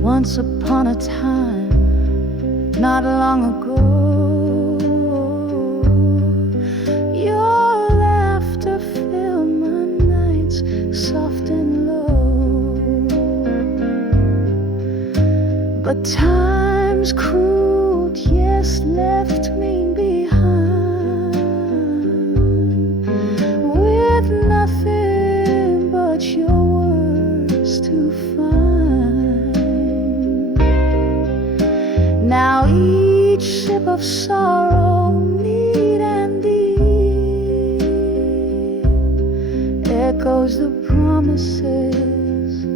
Once upon a time, not long ago, your laughter filled my nights soft and low. But time's cruel, yes, left me behind with nothing but your words to find. Now each sip of sorrow, neat and deep, echoes the promises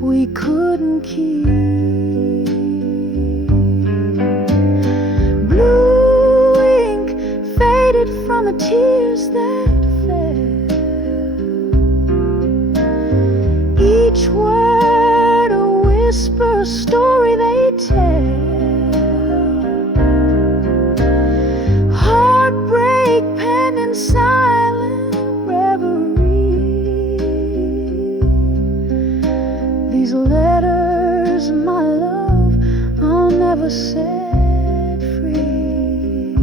we couldn't keep. Blue ink faded from the tears that fell. Each word a whisper, a story they tell. Heartbreak penned in silent reverie. These letters, my love, I'll never set free.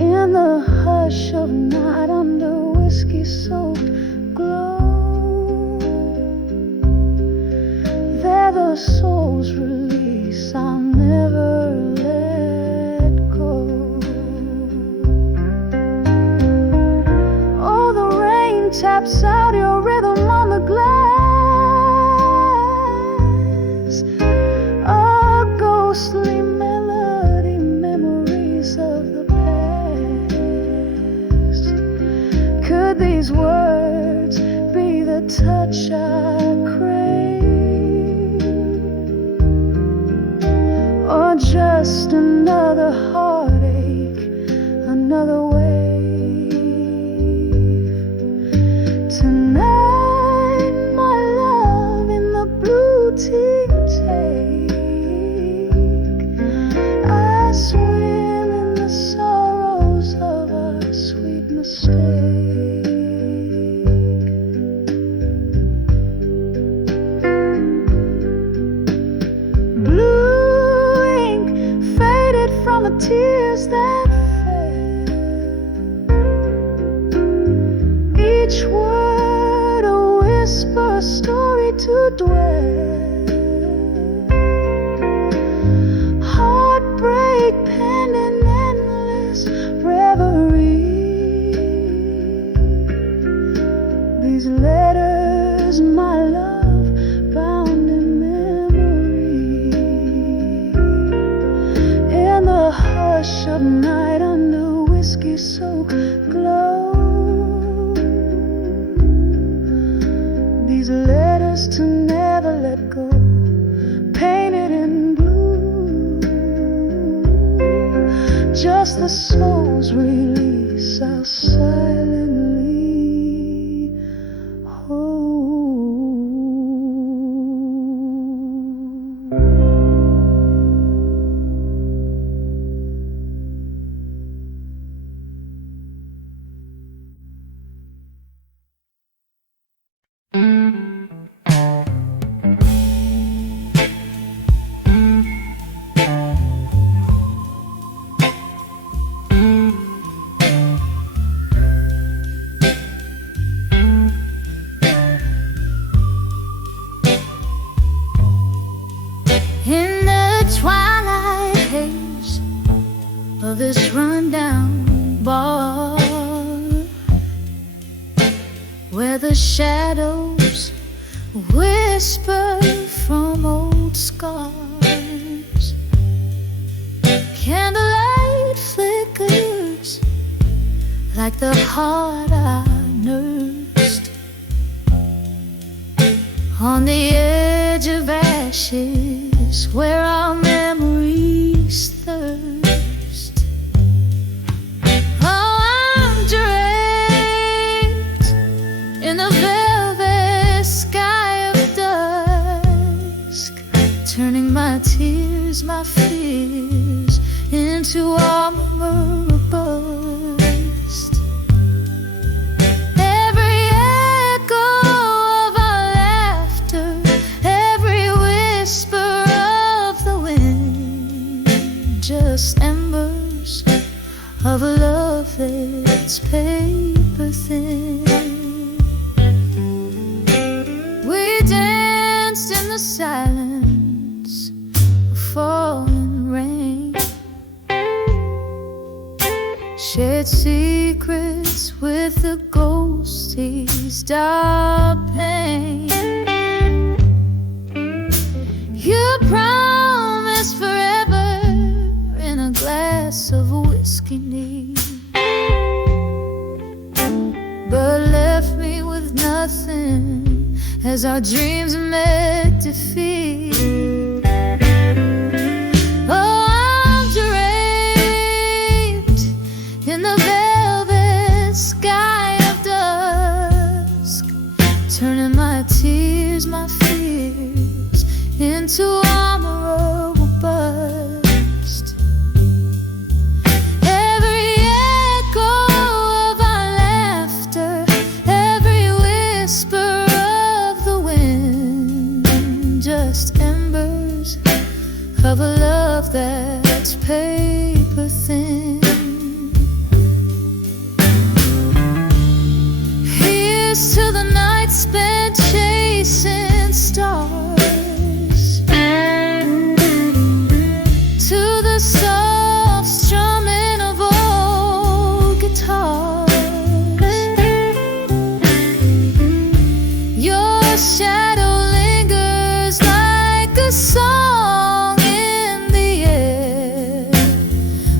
In the hush of night, under whiskey-soaked glow, they're the soul's release. I'll never let go. Oh, the rain taps out your rhythm on the glass. A ghostly melody, memories of the past. Could these words be the touch I crave, or just another heartache, another wave? Tonight, my love, in the blue tea take, I swim in the sorrows of our sweet mistake. Blue ink faded from the tears that fell. Each word a whisper, a story to dwell. Heartbreak penned in endless reverie. These letters, my love, bound in memory. In the hush of night, under whiskey-soaked glow, these letters to never let go, painted in blue, just the soul's release. I'll silently hold. In the twilight haze of this rundown bar, where the shadows whisper from old scars, candlelight flickers like the heart I nursed on the edge of ashes, where our memories thirst. Oh, I'm draped in the velvet sky of dusk, turning my tears, my fears, into armor burst. Every echo of our laughter, every whisper of the wind, just embers of a love that's paper thin. We danced in the silence of falling rain, shared secrets with the ghosties' dark pain. You promised forever in a glass of whiskey neat, but left me morning as our dreams met defeat. Oh, I'm draped in the velvet sky of dusk, turning my tears, my fears into armor robust. Every echo of our laughter, every whisper of the wind, just embers of a love that's paper thin. Here's to the night spent chasing stars, to the soft strumming of old guitars. Your shadow lingers like a song in the air,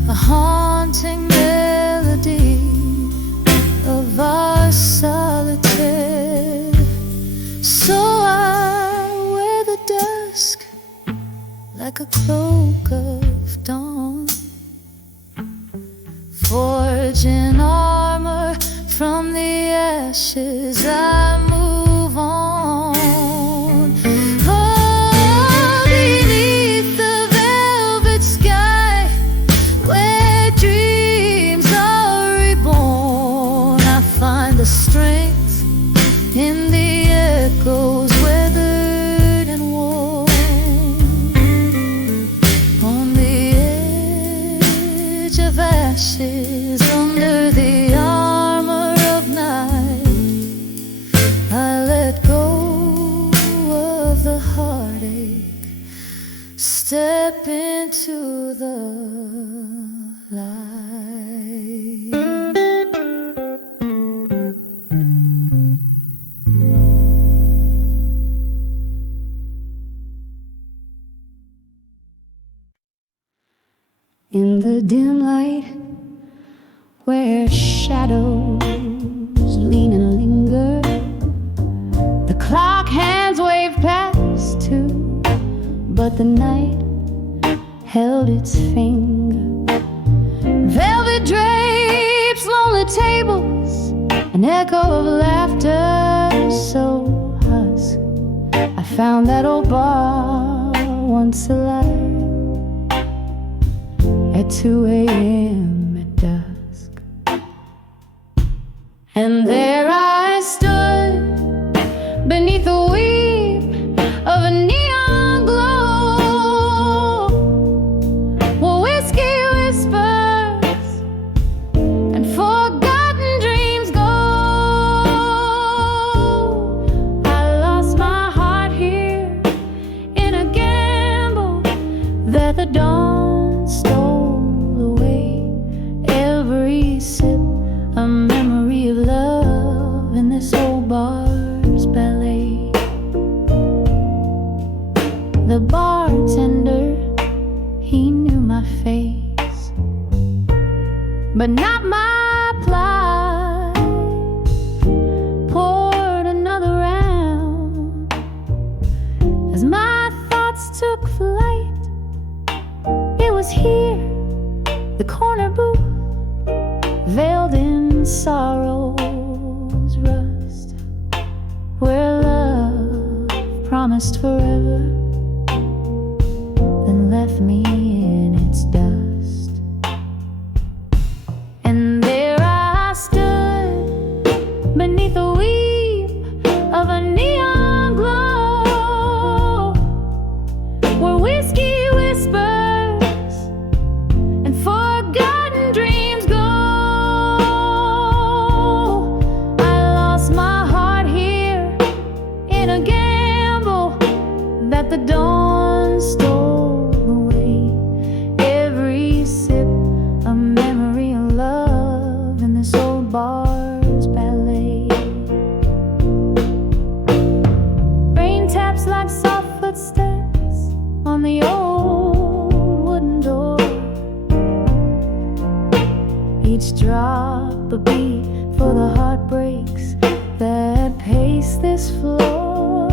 a haunting melody of our solitaire. So I wear the dusk like a cloak of dawn, forging armor from the ashes. I move on. Oh, beneath the velvet sky, where dreams are reborn, I find the strength in the echoes, weathered and worn. On the edge of ashes, under the armor of night, I let go of the heartache, step into the light. In the dim light, where shadows lean and linger, the clock hands wave past 2, but the night held its finger. Velvet drapes, lonely tables, an echo of laughter so husk. I found that old bar once alive at 2 a.m. at dusk. And there I stood beneath the weep of a neon glow, where whiskey whispers and forgotten dreams go. I lost my heart here in a gamble that the dawn stole away. Every sip a memory of love in this old bar's ballet. The bartender, he knew my face, but not my plight. Poured another round as my thoughts took flight. It was here, the corner booth, veiled in sorrow's rust, where love promised forever, then left me in its dust. And there I stood beneath the weep of a neon glow, where whiskey whispers and forgotten dreams go. I lost my heart here in a gamble that the dawn stole away. Every sip a memory of love in this old bar's ballet. Rain taps like soft footsteps on the old wooden door, each drop a beat for the heartbreaks that pace this floor.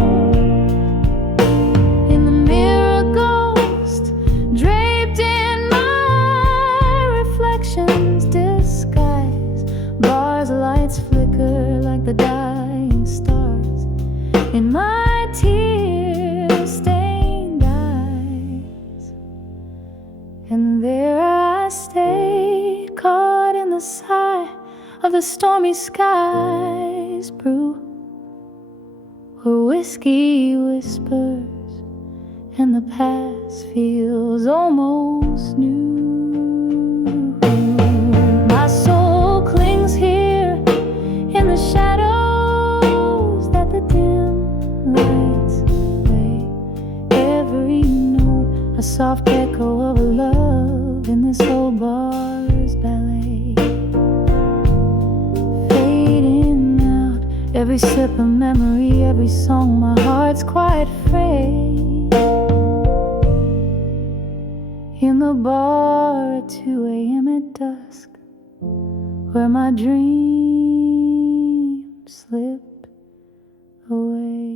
In the mirror, ghost draped in my reflections disguise. Bars, lights flicker like the dying stars in my tear-stained eyes. And there I stayed, caught in the sigh of the stormy skies. Brew where whiskey whispers and the past feels almost new. My soul clings here in the shadows that the dim lights lay. Every note a soft echo of a love in this old bar's ballet. Fading out, every sip of memory, every song, my heart's quite afraid. In the bar at 2 a.m. at dusk, where my dreams slip away.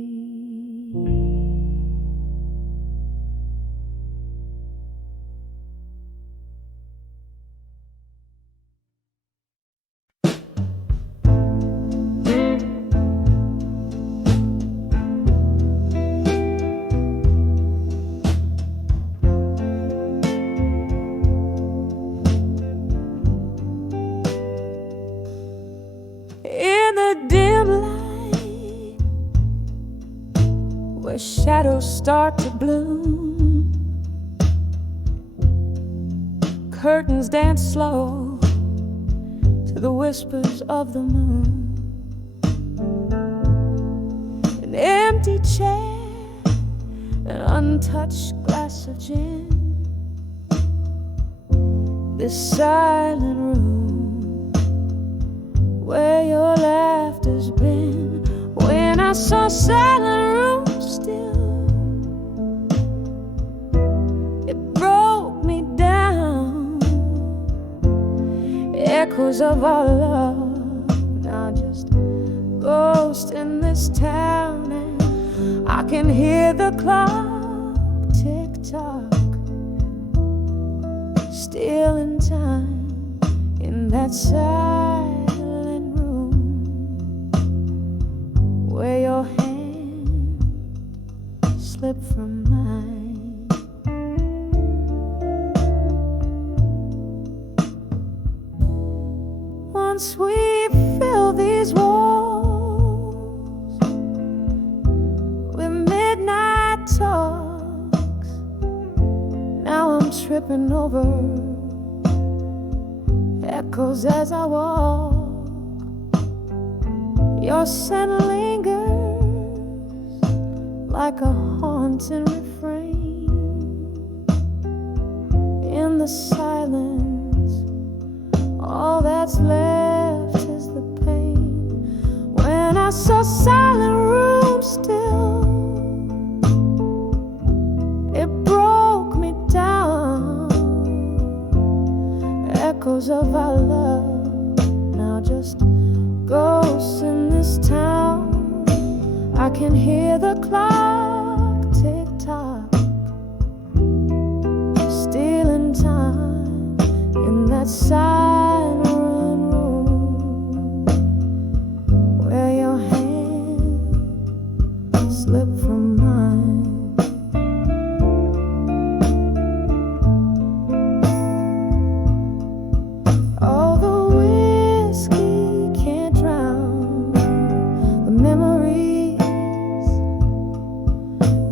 In the dim light, where shadows start to bloom, curtains dance slow to the whispers of the moon. An empty chair, an untouched glass of gin, this silent room where your laughter's been. When I saw silent room still, it broke me down. Echoes of our love, now just ghosts in this town. And I can hear the clock tick-tock, still in time in that silent where your hand slipped from mine. Once we fill these walls with midnight talks, now I'm tripping over echoes as I walk. Your scent lingers like a haunting refrain. In the silence, all that's left is the pain. When I saw silent room still, it broke me down. Echoes of our love, now just ghosts in this town. I can hear the clock tick-tock, still in time in that silent room where your hand slipped from mine. All the whiskey can't drown the memories.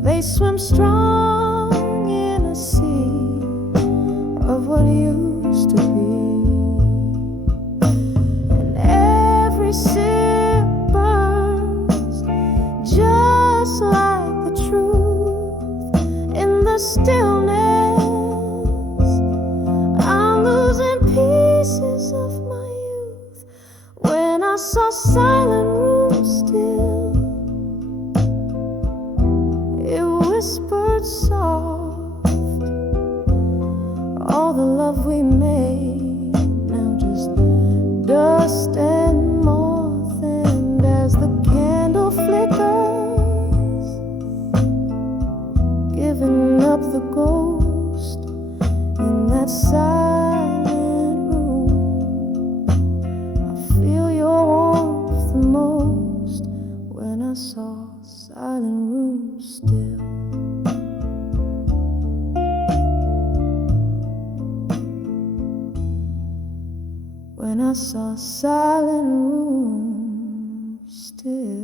They swim strong in a sea of what used to be. And every sip burns just like the truth. In the stillness, I'm losing pieces of my youth. When I saw silent room still, it whispered soft, all the love we made, now just dust and moth. And as the candle flickers saw silent rooms still.